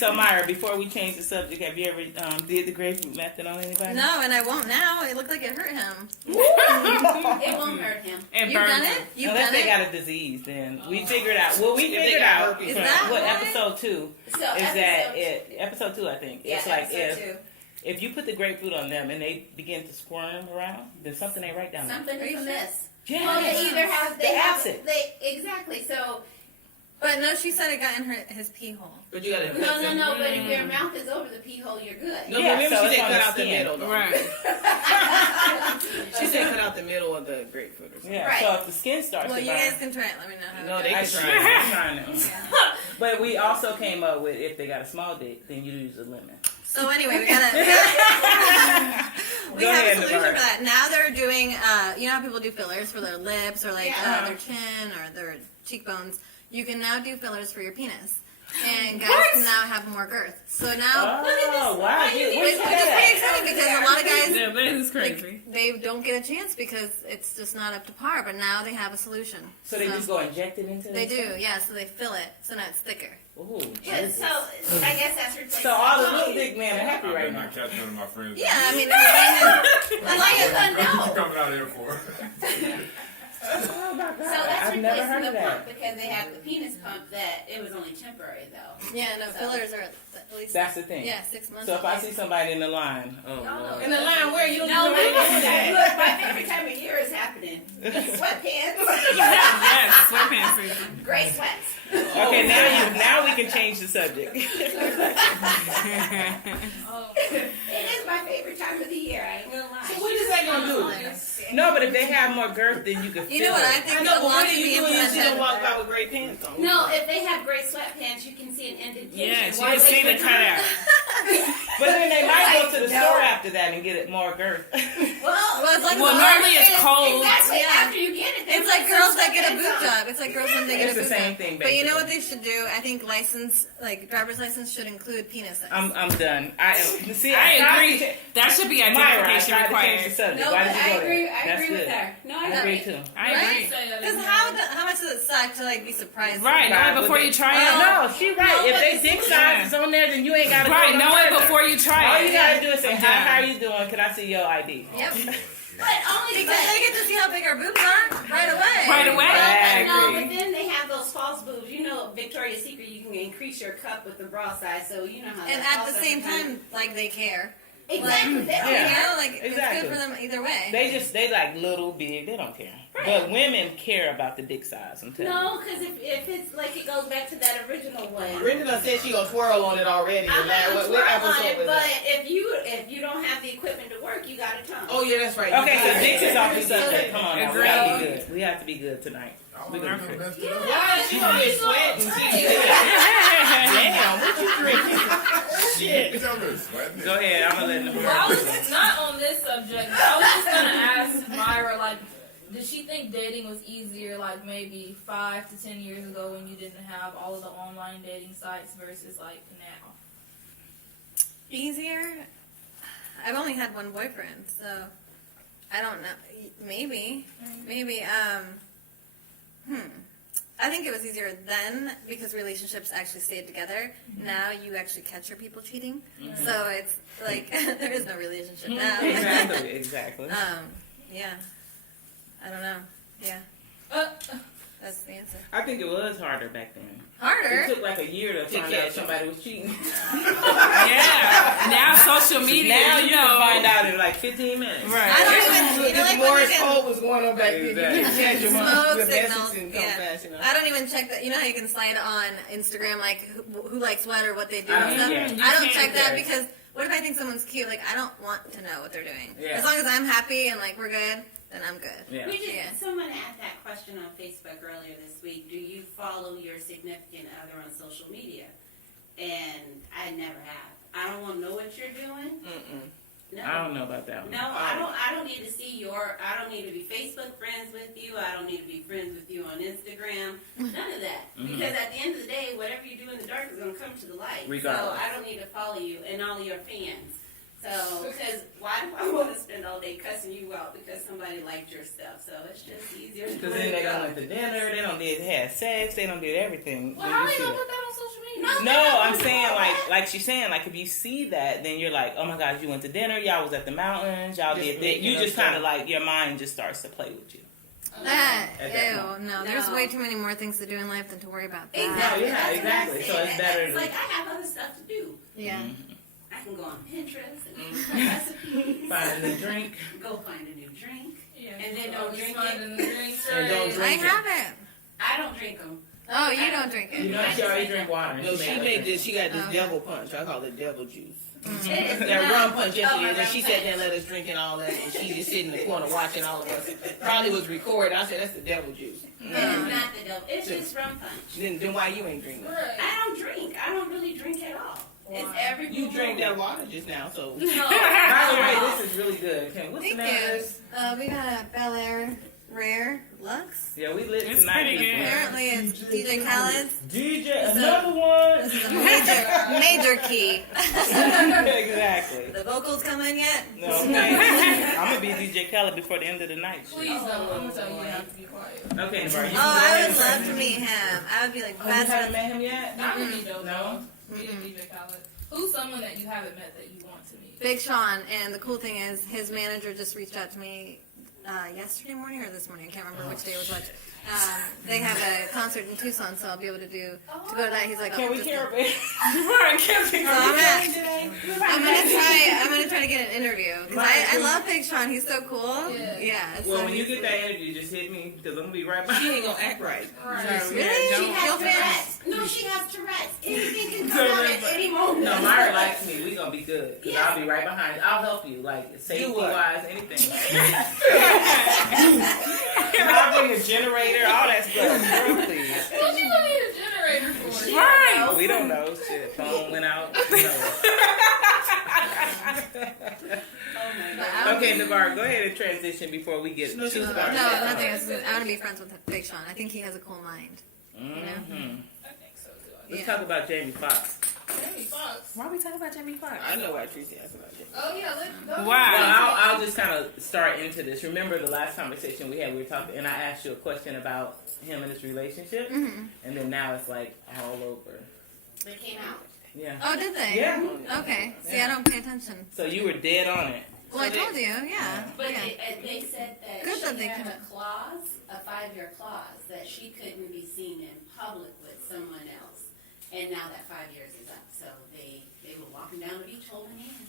So Mayra, before we change the subject, have you ever did the grapefruit method on anybody? No, and I won't now. It looked like it hurt him. It won't hurt him. And You've burned done them. it? You've Unless done they it? got a disease, then we figured out. Well, we If they figured got out herpes. Is that what why? episode 2 So is that episode- episode 2, I think. Yeah, It's like episode if you put the grapefruit on them and they begin to squirm around, then something ain't right down there. Something is amiss. Yeah. Well, they either have The acid. Exactly. So But no, she said it got in his pee hole. But you gotta. no. But if your mouth is over the pee hole, you're good. No, Yeah, remember so she it's said on cut the out the skin. middle. Though. Right. She said cut out the middle of the grapefruit or something. Yeah. Right. So if the skin starts Well, to you burn, guys can try it. Let me know how No, it they goes. can I try it. I'm trying to. But we also came up with if they got a small dick, then you use a lemon. So anyway, we have Go a ahead, solution for Navarra. that. Now they're doing, you know how people do fillers for their lips or like Yeah. their chin or their cheekbones? You can now do fillers for your penis. And guys What? can now have more girth. So now, Oh, wow. which is Where'd you pretty get that? exciting because a lot of guys, Yeah, that is like, crazy. they don't get a chance because it's just not up to par. But now they have a solution. So they just go inject it into They themselves? do, yeah. So they fill it, so now it's thicker. Ooh, Yeah, Jesus. so I guess that's replacing. So all the little dick men are happy I right better now. not catch none of my friends. Yeah, I mean, as Why you gonna What you know? coming out here for? Oh my God. So that's I've never replacing heard the of pump that. because they have the penis pump that it was only temporary though. yeah, no, So- fillers are at least That's the thing. 6 months. So if I at see least. somebody in the line, oh No, Lord. In the line where you don't No, even know look, that. my favorite time of year is happening. Sweatpants, Yes, sweatpants season. gray sweats. Okay, now we can change the subject. It is my favorite time of the year. I ain't gonna lie. What is that gonna do? No, but if they have more girth, then you can feel You know what I it. think? I know, the but law what are should be you doing? She implemented. don't walk out with great pants on. No, if they have gray sweatpants, you can see an indentation. Yeah, she Why can see wait the for cutout. But then they might go to the No. store after that and get it more girth. Well, It's like Well, normally it's cold. Exactly. Yeah. After you get it, they It's like put girls some that get a sweatpants boot on. job. It's like girls when they get It's a the boot same job. thing, But you know basically. what they should do? I think license, like driver's license, should include penis size. I'm done. See, I agree. tried That should be to- Myra, I identification tried to change the required. subject. No, Why but did you I go agree. there? I That's agree with good. her. No, I agree too. I agree. Because how much does it suck to like be surprised? Right, know it Right, before but you try they- it. No, she right. No, If but they it's- dick size is on there, then you ain't got to Right, go no know it further. before you try All it. you gotta do is say, I'm hi, down. how you doing? Can I see your ID? Yep. But only Because they get to see how big our boobs are right away. Right away. I No, agree. but then they have those false boobs. You know, Victoria's Secret, you can increase your cup with the bra size, so you know how. And that at the also same can- time, like they care. exactly. They don't Yeah. You care. know, like Exactly. it's good for them either way. They like little, big. They don't care. But women care about the dick size. I'm telling you. No, because if it's like it goes back to that original one. Brenda done said she gonna twirl on it already. I'm and that- not what on episode it, was but that? if you don't have the equipment to work, you got to tongue. Oh yeah, that's right. Okay, so You dicks did. is off the subject. Come on now, we gotta be Agreed. good. We have to be good tonight. We're gonna be good. Why she gonna get sweating? Damn, what you drinking? Shit. Go ahead. I'm gonna let them. Well, I was not on this subject. But I was just gonna ask Myra, like, did she think dating was easier, like maybe 5 to 10 years ago when you didn't have all of the online dating sites versus like now? Easier? I've only had one boyfriend, so I don't know. Maybe. I think it was easier then because relationships actually stayed together. Now you actually catch your people cheating, so it's like there is no relationship now. Exactly. Yeah. I don't know. Yeah, that's the answer. I think it was harder back then. It Harder. took like a year to find out somebody was cheating. Yeah. Now social media, Now you you know. can find out in like 15 minutes. I Right. don't even. You know, like when Morris you can Code was going on back then. You Exactly. can catch your smoke your signals. message and come Yeah. fast, you know. I don't even check that. You know how you can slide on Instagram like who likes what or what they do I and don't- stuff. yeah. You I don't can't check that do that. because what if I think someone's cute? Like I don't want to know what they're doing. Yeah. As long as I'm happy and like we're good, then I'm good. Yeah. We just Yeah. someone asked that question on Facebook earlier this week. Do you follow your significant other on social media? And I never have. I don't want to know what you're doing. No. I don't know about that one. No, I don't need to see I don't need to be Facebook friends with you. I don't need to be friends with you on Instagram. None of that. Because at the end of the day, whatever you do in the dark is going to come to the light. Regardless. So I don't need to follow you and all your fans. So, because why do I want to spend all day cussing you out because somebody liked your stuff? So it's just easier to Because let then it they go. done went to dinner, they don't did have sex, they don't did everything. Well, When how you are you see gonna that. put that on social media? No, I'm saying like she's saying, like if you see that, then you're like, oh my gosh, you went to dinner, y'all was at the mountains, y'all Just did that. making You up just kind of stuff. like your mind just starts to play with you. That, At that ew, point. no. There's No. way too many more things to do in life than to worry about that. Exactly. Yeah, That's what I exactly. So said. it's better It's to- like I have other stuff to do. Yeah. I can go on Pinterest and find recipes. Find a new drink. Go find a new drink. Yeah, And then so don't just drink finding it. the drinks, And don't right? drink I haven't. I don't drink them. Oh, you don't drink You it. know, she already drink water. No, she made made her this. She got this Okay. devil punch. I call it devil juice. It is That not- rum punch Oh, yesterday, my and rum she punch. sat there and let us drink and all that, and she just sitting in the corner watching all of us. Probably was recorded. I said, that's the devil juice. It is not the devil. It's just rum punch. Then why you ain't drinking? Right. I don't drink. I don't really drink at all. It's Why? every You blue drank moon. that water just now, so. No. By the way, this is really good. Okay, what's Thank the name of you. this? We got Bel Air Rare Lux. Yeah, we lit It's tonight. pretty people. good. Apparently it's DJ Khaled's. DJ, another one. This is a major key. Exactly. The vocals come in yet? No, okay. I'm gonna be DJ Khaled before the end of the night. Please don't. I'm gonna tell you, you have to be quiet. Okay, Nevar, you Oh, I can would go ahead. love to meet him. I would be like Oh, you best haven't friends. met him yet? That would be dope. No? Meeting DJ Khaled. Who's someone that you haven't met that you want to meet? Big Sean, and the cool thing is his manager just reached out to me yesterday morning or this morning. I can't remember which day it was. What. They have a concert in Tucson, so I'll be able to go to that. He's like, Can we just- care, babe? I'm gonna try to get an interview because I love Big Sean. He's so cool. Yeah. It's Well, so when you he's- get that energy, just hit me because I'm gonna be right back. She ain't gonna act right. Really? She has You'll fit? Tourette's. No, she has Tourette's. Anything can come out at any moment. No, Myra likes me. We gonna be good. Cause I'll be right behind you. I'll help you, like safety what? wise, anything. I bring a generator, all that stuff. Girl, please. What you gonna need a generator for? Right. We don't know. Shit, phone went out. No. Okay, Navarre, go ahead and transition before we get too No, started. nothing. I want to be friends with Big Sean. I think he has a cool mind. Mm-hmm. I think so too. Let's Yeah. talk about Jamie Foxx. Jamie Foxx. Why are we talking about Jamie Foxx? I know why Tracy asked about it. Oh yeah, let's go. Why? Well, I'll just kind of start into this. Remember the last conversation we had? We were talking, and I asked you a question about him and his relationship, and then now it's like all over. They came out. Yeah. Oh, did they? Yeah. Okay. See, I don't pay attention. So you were dead on it. Well, I told you. Yeah. But Yeah. they said that Good that she they had came a clause, a 5-year clause, that she couldn't be seen in public with someone else. And now that 5 years is up. So they were walking down the beach holding hands.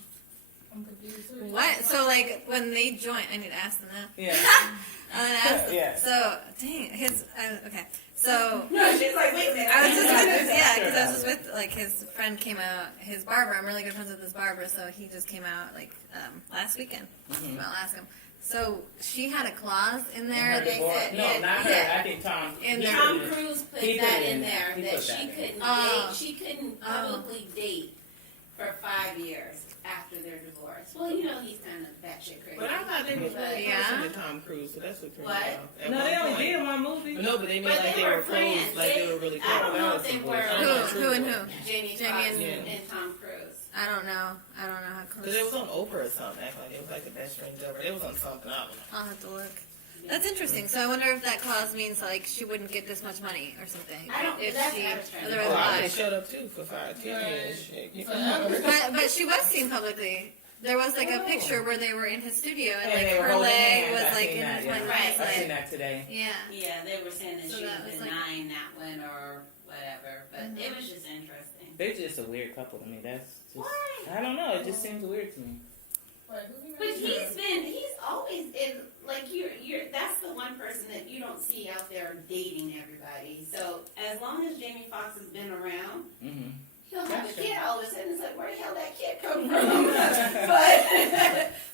I'm confused too. What? So, like, when they joined, I need to ask them that. Yeah. I'm gonna ask them. Yeah. So, dang, okay. So, No, she's like, wait a minute. I was just with, yeah, because I was just with, like, his friend came out, his barber. I'm really good friends with his barber, so he just came out, like, last weekend. I'll ask him. So, she had a clause in there. They said, No, yeah, not her. yeah. I think Tom. In he there. put Tom it in. Cruise put He that put it in in. there He that put she that in. couldn't Oh. date. She couldn't publicly date for 5 years after their divorce. Well, you know he's kind of batshit crazy. But I thought they was really Yeah. close to Tom Cruise, so that's what threw me What? off. At No, one they only point. did one movie. No, but they made But like they they were were close, friends. like they were really close. I don't know if they were. Who and who? Jamie Jamie Foxx and- and Tom Cruise. I don't know. I don't know how Because it close. was on Oprah or something. Act like it was like the best friends ever. It was on something. I don't know. I'll have to look. That's interesting. So I wonder if that clause means, like, she wouldn't get this much money or something. I don't- If that's she, what I was trying to otherwise Oh, I why? would showed up too for 5, 10 years. Shit. You But she was seen publicly. There was like a picture where they were in his studio and And like they were her holding leg hands. was I like seen in that, his yeah. one Right. leg. I seen that today. Yeah. Yeah, they were saying that So she that was was like- denying that one or whatever. But it was just interesting. They're just a weird couple to me. That's just. Why? I don't know. It just seems weird to me. Wait, who he But married? he's always in, like, you're, that's the one person that you don't see out there dating everybody. So as long as Jamie Foxx has been around, Mm-hmm. he'll have That's a kid all of a sudden. It's like, where the hell that kid come from?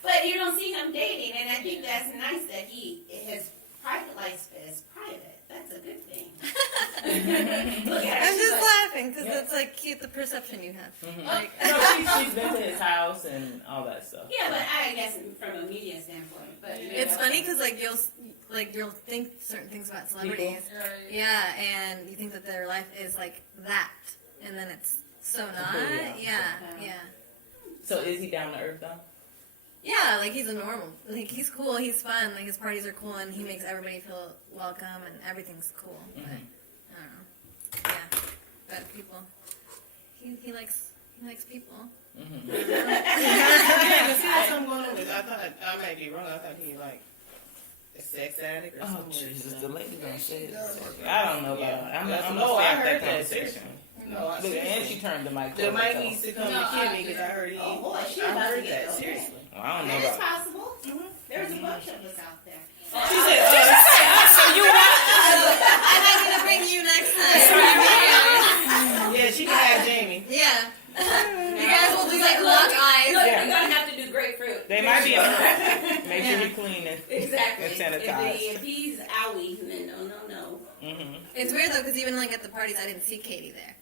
but you don't see him dating, and I think that's nice that his private life is private. That's a good thing. Look at her. I'm she's just like, laughing because Yeah. it's like cute the perception you have. No, she's been to his house and all that stuff. yeah, but I guess from a media standpoint, but It's funny because like you'll think certain things about celebrities. Right. Yeah, and you think that their life is like that, and then it's so not. Completely opposite. Yeah. So is he down to earth though? Yeah, like he's a normal. Like he's cool, he's fun. Like his parties are cool, and he makes everybody feel welcome, and everything's cool. But I don't know. Yeah, but people, he likes people. Yeah, see, that's what I'm going on with. I thought, I might be wrong. I thought he like a sex addict or Oh something. Jesus, the lady gonna say it. I don't know about. I'm That's- gonna no, stay I out heard that that. conversation. No, I Look, and she seriously. turned the mic. The to mic herself. needs to come No, to Kimmy I- because I heard he. Oh boy, she I about to heard get that those. seriously. Well, I don't know That is about. possible. There's a bookshop that's out there. She said, So you want? I'm not gonna bring you next time. yeah, she can have Jamie. Yeah. You guys will do like lock eyes. Look, Yeah. you're gonna have to do grapefruit. They might be in a hurry. Make sure you clean it. Exactly. And sanitize. If he's owie, then no. Mm-hmm. It's weird though because even like at the parties, I didn't see Katie there.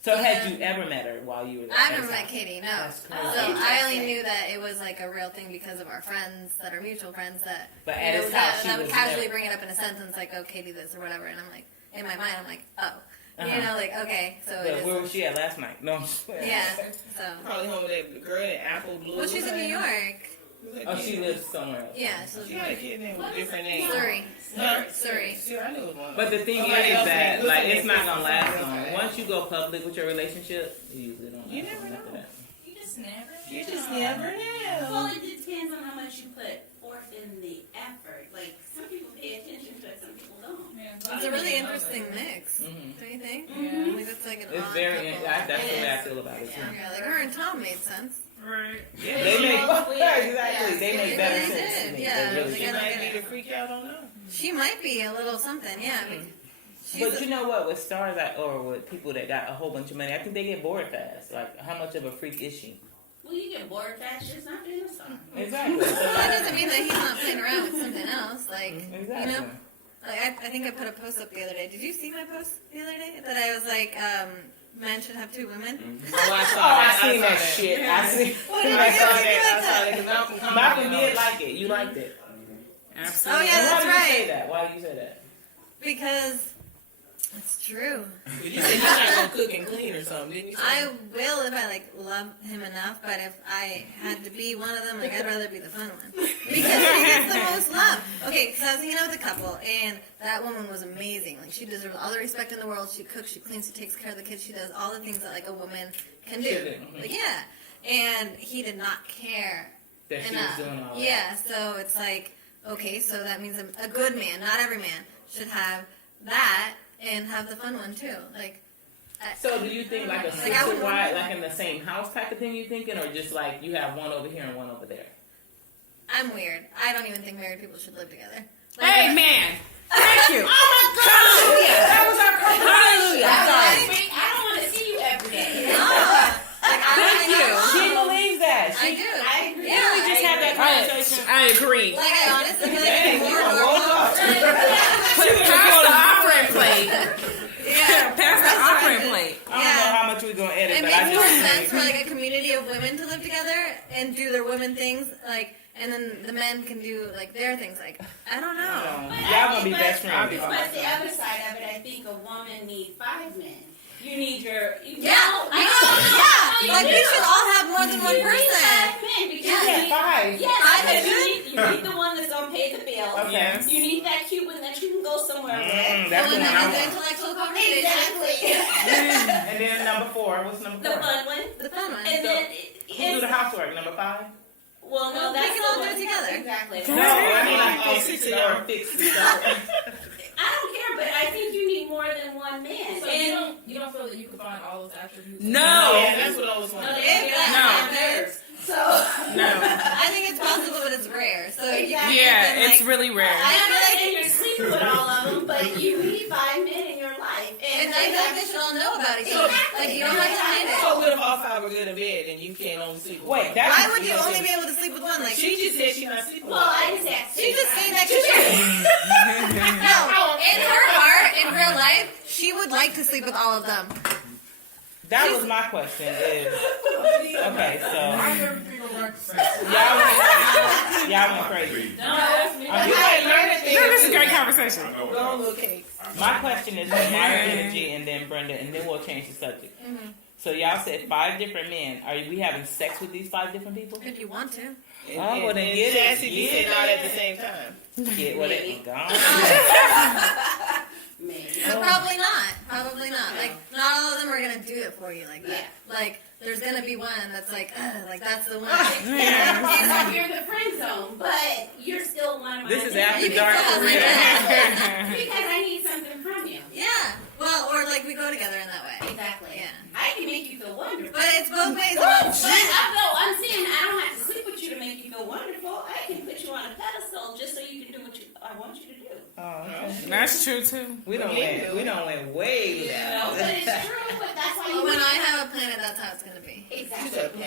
So had you ever met her while you were there? I never met Katie. No. That's crazy. So I only Interesting. knew that it was like a real thing because of our friends that are mutual friends that. But at his that, house, she that would was casually there. bring it up in a sentence like, "Oh, Katie, this" or whatever, and I'm like, in my mind, I'm like, "Oh, Uh-huh. you know, like okay, so But it where is." was she at last night? No. Yeah. So. Probably home with that girl at Apple Blue. Well, she's in New York. Oh, she lives somewhere else. Yeah. So She had a kid named with a different name. Surrey. Huh? Surrey. Sure, I knew it was one. But the thing Somebody is else that named- like listen, it's not gonna last somebody long. else. Once you go public with your relationship, you usually don't. You last never long after know. that. You just never. You just never know. Well, it depends on how much you put forth in the effort. Like some people pay attention to it, some people don't. Yeah, It's a really interesting mix, Mhm. don't you think? Yeah. Like it's like an It's odd very. couple. That's the It way I is. feel about it too. Yeah, like her and Tom made sense. Right. Yeah, they make exactly. They They make better really sense to did, me. yeah. They really She do. might need to freak out on her. She might be a little something, yeah. She's But you know what? With stars or with people that got a whole bunch of money, I think they get bored fast. Like, how much of a freak is she? Well, you get bored fast just not doing a song. Exactly. That doesn't mean that he's not playing around with something else. Like, Exactly. you know, like I think I put a post up the other day. Did you see my post the other day? That I was like, men should have 2 women. Oh, I saw Oh, I that. seen that shit. I seen. I saw that. Because Malcolm commented Malcolm on did it. like it. You liked it. Absolutely. Oh yeah, that's Why did you right. say that? Why did you say that? Because it's true. You said you're not going to cook and clean or something, didn't you? Say? I will if I like love him enough, but if I had to be one of them, like I'd rather be the fun one because he gets the most love. Okay, because I was hanging out with a couple, and that woman was amazing. Like she deserves all the respect in the world. She cooks, she cleans, she takes care of the kids, she does all the things that like a woman can do. Like yeah, and he did not care That she enough. was doing all that. Yeah, so it's like okay, so that means a good man, not every man, should have that and have the fun one too. Like. So do you think like a Like, I would- sister-wife, like in the same house type of thing you thinking, or just like you have one over here and one over there? I'm weird. I don't even think married people should live together. Like, Hey, man. Thank you. I don't want to see you every day. like, I don't think She believes that. I do. I agree. Yeah, We just had that conversation. I agree. Like, I honestly feel like it's more normal. Pass the offering plate. Yeah. Pass the offering plate. I don't know how much we're gonna edit, It but I makes more just sense for like a community of women to live together and do their women things, like, and then the men can do like their things. Like, I don't know. y'all gonna be best friends. But the other side of it, I think a woman needs 5 men. You need your... Yeah, I know. Yeah, like we should all have more than one You need person. 5 men because Yeah, you need... 5. Yes, Five because is you need the one that's going to pay the bill. Okay. You need that cute one that you can go somewhere with. That's One the one that I has the want. intellectual conversation. Exactly. And then number 4. What's number 4? The fun one. The fun one. And then... Who do the housework? Number 5? Well, no, We that's can the all do one. it together. Exactly. No, I mean like Oh, fix 6 it of or y'all. fix the stuff. I don't care, but I think you need more than one man. So you don't feel that you can find all those attributes? No. Yeah, that's what I was No, wondering. they don't No. have nerves. So... No. I think it's possible, but it's rare. So you can't Yeah, even, it's like, really rare. I'm not saying you're sleeping with all of them, but you need 5 men in your life. And I think they should all know about each other. Like you don't have to hide it. So what if all 5 are good in bed and you can't only sleep with Wait, one? that's Why would you only be able to sleep with one? Like She just said she's not sleeping with Well, one. I just asked. she's just saying that because no, in her heart, in real life, she would like to sleep with all of them. That was my question. Is okay, so y'all went crazy. This is a great conversation. Go on, little cakes. My question is with Mayra Energy and then Brenda, and then we'll change the subject. So y'all said 5 different men. Are we having sex with these 5 different people? If you want to. And, Oh, well, then and get it. Chastity Get said it. not at the same time. Get what it gone. Maybe. But probably not. Probably not. Like not all of them are gonna do it for you like that. Like there's gonna be one that's like that's the one. It's like you're the friend zone, but you're still one of my This is things. after You can dark tell for us real. like Because I need something from you. Yeah. Well, or like we go together in that way. Exactly. Yeah. I can make you feel wonderful. But it's both ways. But I'm saying I don't have to sleep with you to make you feel wonderful. I can put you on a pedestal just so you can do what I want you to do. Oh, okay. That's true, too. We don't went way down. But it's true. But that's why you. When I have a planet, that's how it's gonna be. Exactly.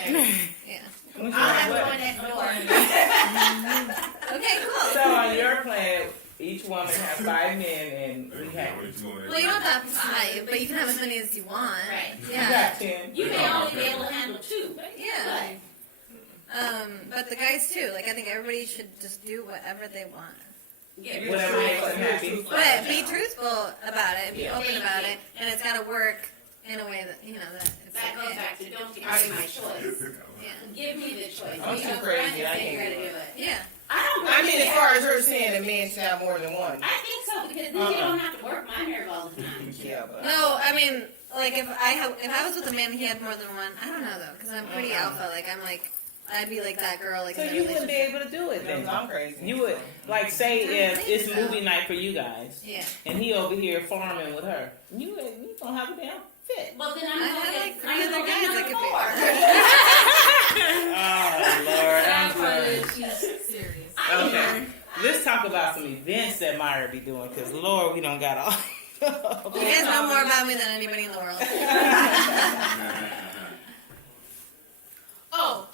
Yeah. I'll have the one next door. Okay. Cool. So on your planet, each woman has 5 men, and we have. Well, you don't have to fight, but you can have as many as you want. Right. We Yeah. got 10. You may only be able to handle 2. Yeah. But the guys too. Like I think everybody should just do whatever they want. Whatever makes them happy. But be truthful about it. Be open about it, and it's got to work in a way that that it's That goes okay. back to don't give me my choice. Yeah. Give me the choice. I'm Be too upfront crazy. and I say you're can't gonna do do it. Yeah. I mean, as far as her saying that men should have more than one. I think so because then you don't have to work my nerve all the time. Yeah, but No, I mean, like if I was with a man, and he had more than one. I don't know though, because I'm pretty alpha. Like I'm like, I'd be like that girl. Like So in a you wouldn't be relationship. able to do it then. I'm crazy. You would, like, say if it's movie night for you guys, Yeah. and he over here farming with her, you gonna have a damn fit. Well, then I I'm have gonna like get 3 other guys that could be. Oh Lord, I'm good. She's serious. Okay, let's talk about some events that Mayra be doing, cause Lord, we don't got all. You guys know more about me than anybody in the world. Oh,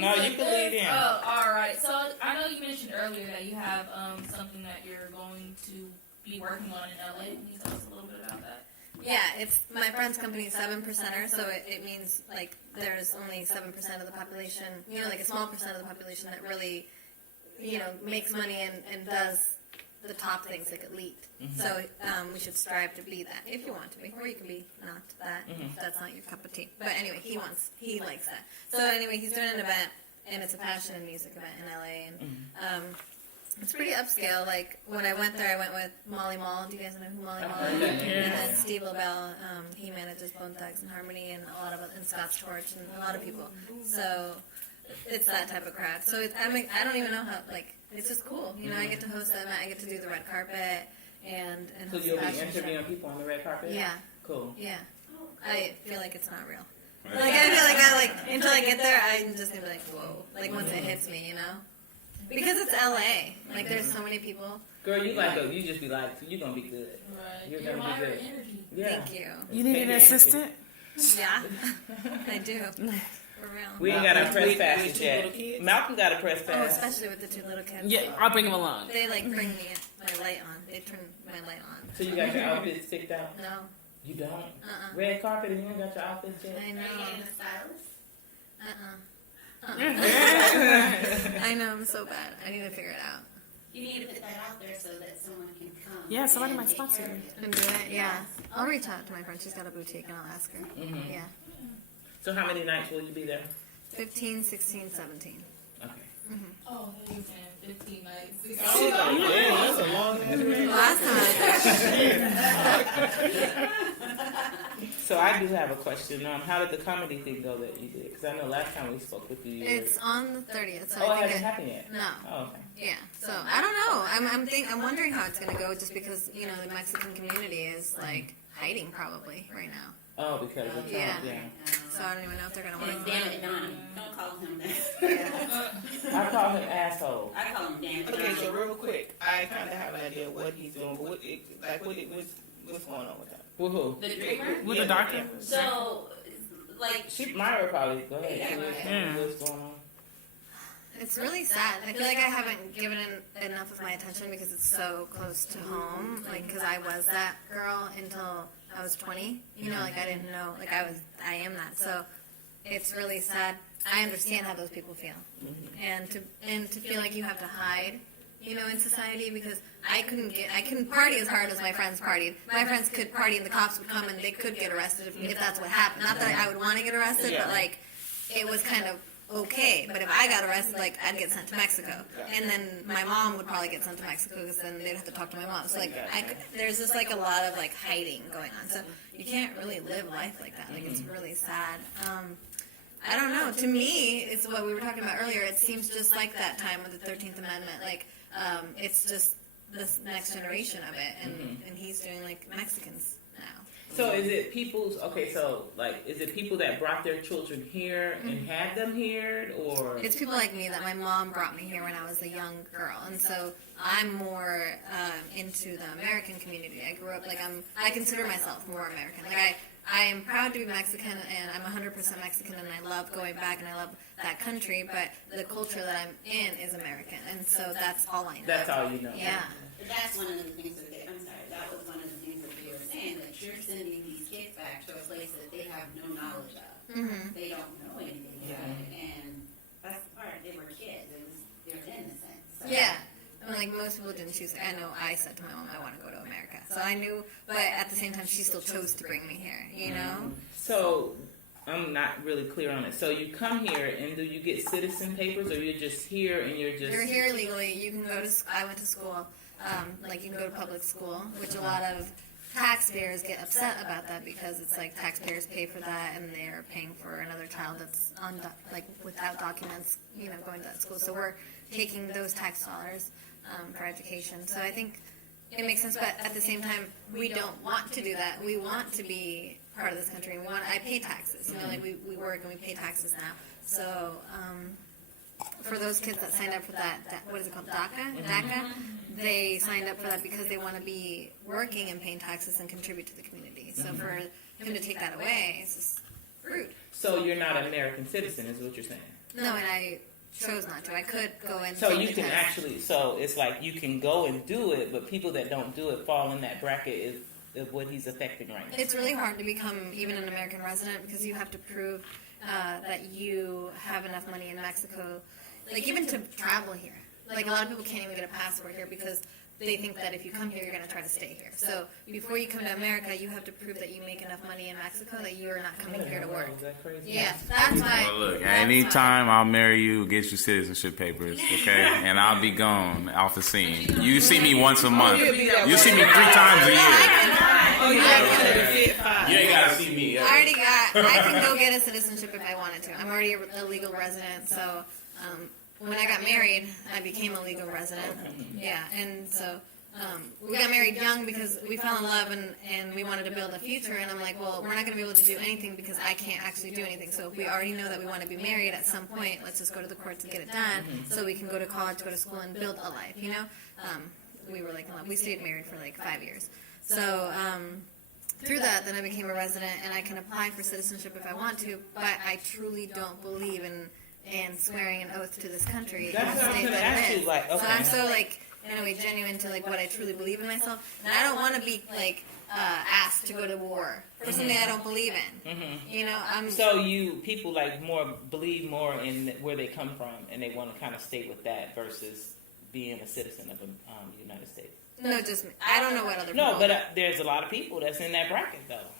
No, you can lead in. Oh, all right. So I know you mentioned earlier that you have something that you're going to be working on in LA. Can you tell us a little bit about that? Yeah, it's my friend's company, 7%er, so it means like there's only 7% of the population, like a small percent of the population that really, makes money and does the top things like elite. So we should strive to be that if you want to be, or you can be not that if that's not your cup of tea. But anyway, he likes that. So anyway, he's doing an event, and it's a fashion and music event in LA, and it's pretty upscale. Like when I went there, I went with Molly Mall. Do you guys know who Molly Mall is? And then Steve LaBelle, he manages Bone Thugs and Harmony, and a lot of and Scott's Torch, and a lot of people. So it's that type of crowd. So I don't even know how it's just cool. I get to host that event. I get to do the red carpet and So host you'll the be fashion interviewing show. people on the red carpet? Yeah, Cool. yeah. I feel like it's not real. Like I feel like until I get there, I'm just gonna be like, whoa. Like once it hits me, because it's LA. Like there's so many people. Girl, you just be like, you're gonna be good. Right. You're gonna be good. Energy. Yeah. Thank you. You need an assistant? Yeah, I do. For real. We ain't got our press With passes two yet. little kids? Malcolm got a press Oh, pass. especially with the two little kids. Yeah, I'll bring him along. They bring me my light on. They turn my light on. So you got your outfits picked out? No. You don't? Uh-uh. Red carpet and you ain't got your outfits yet? I Are know. you getting a stylist? I know. I'm so bad. I need to figure it out. You need to put that out there so that someone can come. Yeah, somebody and might take sponsor care of you. And do it. Yeah. I'll reach out to my friend. She's got a boutique, and I'll ask her. Yeah. So how many nights will you be there? 15, 16, 17. Okay. Oh, you can 15 nights. That's a long ass man. Last time I was there. So I do have a question. How did the comedy thing go that you did? Because I know last time we spoke with you. It's on the 30th. So Oh, it I think hasn't happened yet? No. Oh, okay. Yeah, so I don't know. I'm wondering how it's gonna go, just because the Mexican community is like hiding probably right now. Oh, because of Trump, Yeah. yeah. So I don't even know if they're gonna want And to. damn it, Don. Don't call him that. I call him asshole. I call him damn it, Okay, Don. so real quick, I kind of have an idea what he's doing, but what's going on with that? Woohoo. The dreamer? With the doctor? So, like, Myra probably, go ahead. Yeah, go ahead. What's going on? It's really sad. I feel like I haven't given it enough of my attention because it's so close to home. Like, because I was that girl until I was 20. I didn't know. Like, I am that. So it's really sad. I understand how those people feel, and to feel like you have to hide, in society, because I couldn't party as hard as my friends partied. My friends could party and the cops would come and they could get arrested if that's what happened. Not that I would want to get arrested, but like, it was kind of okay. But if I got arrested, like, I'd get sent to Mexico, and then my mom would probably get sent to Mexico because then they'd have to talk to my mom. So like, there's just like a lot of like hiding going on. So you can't really live life like that. Like, it's really sad. I don't know. To me, it's what we were talking about earlier. It seems just like that time with the 13th Amendment. Like, it's just this next generation of it, and he's doing like Mexicans now. So is it is it people that brought their children here and had them here, or? It's people like me that my mom brought me here when I was a young girl, and so I'm more into the American community. I grew up I consider myself more American. Like I am proud to be Mexican, and I'm 100% Mexican, and I love going back, and I love that country, but the culture that I'm in is American, and so that's all I know. That's all you know. Yeah. But that's one of the things that was one of the things that they were saying, that you're sending these kids back to a place that they have no knowledge of. Mm-hmm. They don't know anything about it, and that's the part. They were kids. They're innocent. So. Yeah. I mean, like, most people didn't choose. I know I said to my mom, I want to go to America. So I knew, but at the same time, she still chose to bring me here, So I'm not really clear on it. So you come here, and do you get citizen papers, or you're just here and you're just... You're here legally. You can go to, I went to school, you can go to public school, which a lot of taxpayers get upset about that, because it's like taxpayers pay for that, and they're paying for another child that's without documents, going to that school. So we're taking those tax dollars for education. So I think it makes sense, but at the same time, we don't want to do that. We want to be part of this country. I pay taxes. We work and we pay taxes now. So for those kids that signed up for that, what is it called, DACA, they signed up for that because they want to be working and paying taxes and contribute to the community. So for him to take that away, it's just rude. So you're not an American citizen, is what you're saying? No, and I chose not to. I could go and So take you the can test. actually, so it's like you can go and do it, but people that don't do it fall in that bracket of what he's affecting right now. It's really hard to become even an American resident because you have to prove that you have enough money in Mexico, like even to travel here. Like a lot of people can't even get a passport here because they think that if you come here, you're going to try to stay here. So before you come to America, you have to prove that you make enough money in Mexico that you are not coming here to work. Is that crazy? Yeah, that's why. Well, look, that's anytime I'll marry you, get you citizenship papers, okay? And I'll be gone off the scene. You see me once a month. You see me 3 times a year. Oh, yeah. You ain't gotta see me. I already got. I can go get a citizenship if I wanted to. I'm already a legal resident, so when I got married, I became a legal resident. Yeah, and so we got married young because we fell in love and we wanted to build a future. And I'm like, well, we're not going to be able to do anything because I can't actually do anything. So if we already know that we want to be married at some point, let's just go to the courts and get it done so we can go to college, go to school, and build a life. You know, we were like in love. We stayed married for like 5 years. So through that, then I became a resident, and I can apply for citizenship if I want to. But I truly don't believe in swearing an oath to this country. That's in the what I'm state gonna that I'm ask in. you, like, So okay. I'm so like in a way genuine to like what I truly believe in myself, and I don't want to be like asked to go to war for something I don't believe in. You know, I'm So people like believe more in where they come from, and they want to kind of stay with that versus being a citizen of the United States. no, just me. I don't know what other No, people. but there's a lot of people that's in that bracket though.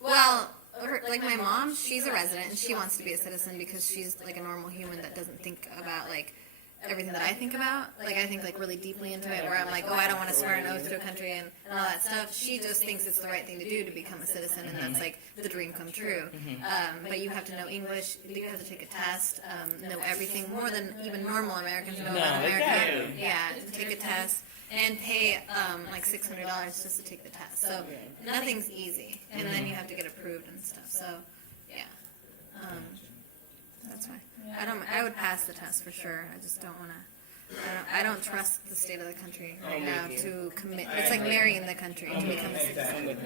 Well, like my mom, she's a resident and she wants to be a citizen because she's like a normal human that doesn't think about like everything that I think about. Like I think like really deeply into it where I'm like, oh, I don't want to swear an oath to a country and all that stuff. She just thinks it's the right thing to do to become a citizen and that's like the dream come true. But you have to know English, you have to take a test, know everything more than even normal Americans know about America. exactly. Yeah, take a test. And pay like $600 just to take the test. So nothing's easy, and then you have to get approved and stuff. So yeah, that's why I would pass the test for sure. I just don't want to. I don't trust the state of the country right now to commit. It's like marrying the country to become a citizen.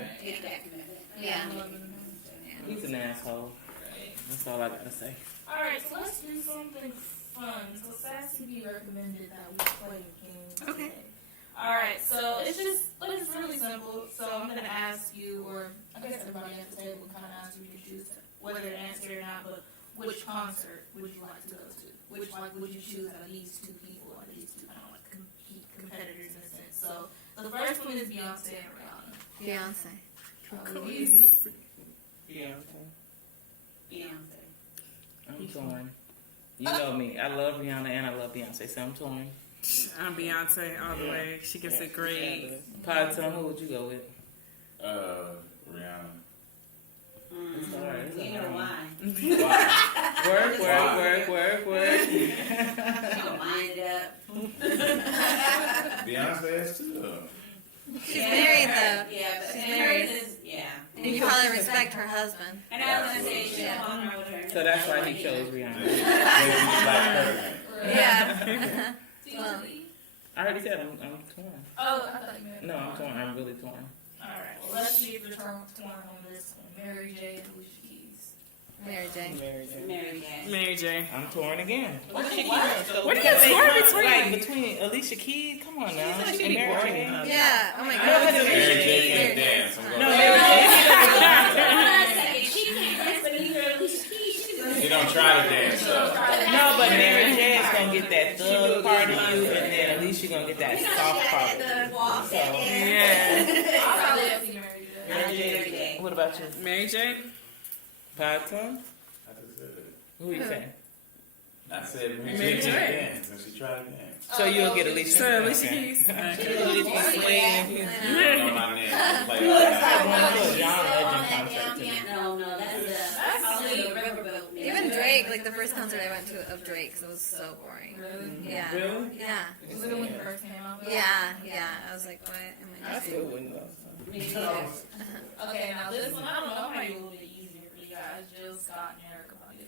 Yeah. He's an asshole. That's all I gotta say. Alright, so let's do something fun. So Sassy recommended that we play a game today. Okay. Alright, so it's really simple. So I'm gonna ask you, or I guess everybody at the table kind of ask you to choose whether to answer or not, but which concert would you like to go to? Which would you choose out of these two people, or these two kind of like competitors in a sense? So the first one is Beyonce and Rihanna. Beyonce. Beyonce. I'm torn. You know me. I love Rihanna and I love Beyonce, so I'm torn. I'm Beyonce all the way. She gets a great. Pod-Ton, who would you go with? Rihanna. It's all right. It's all You know right. why. Work. You don't mind it up. Beyonce is too, though. She's married though. Yeah, but She's married married. is, yeah. And you probably respect her husband. And I was gonna say, she's on her with her. So that's why he chose Rihanna. Maybe she's Black President. Yeah. I already said I'm torn. Oh, I thought you meant. No, I'm torn. I'm really torn. Alright, well, let's see if you're torn on this one. Mary J. and Alicia Keys. Mary J. Mary J. Mary J. I'm torn again. What are you torn between? Like between Alicia Keys, come on now, and Mary J. Yeah. Oh my No, God. but Mary J can't dance. I'm No, going Mary J. She can't dance, but you heard Alicia Keys. She was She don't try to dance, though. No, but Mary J is gonna get that thug part of you, and then Alicia gonna get that soft part. the walk. So, Yeah. I'll probably have to see Mary J. Mary J. What about you? Mary J. Pod-Ton? I just said it. Who you say? I said Mary Mary J J. can't dance, and she tried to dance. So you'll get Alicia. So Alicia Okay. Keys. Alicia swaying. You know my name. Play That's like like going to a John Legend concert to me. No, that's probably a riverboat. Even Drake, like the first concert I went to of Drake's, it was so boring. Yeah. Really? Yeah. Was it when it first came out? Yeah. I was like, what am I I doing? still wouldn't go. Okay, now this one, I don't know, might be a little bit easier for you guys. Jill Scott and Erica Badu.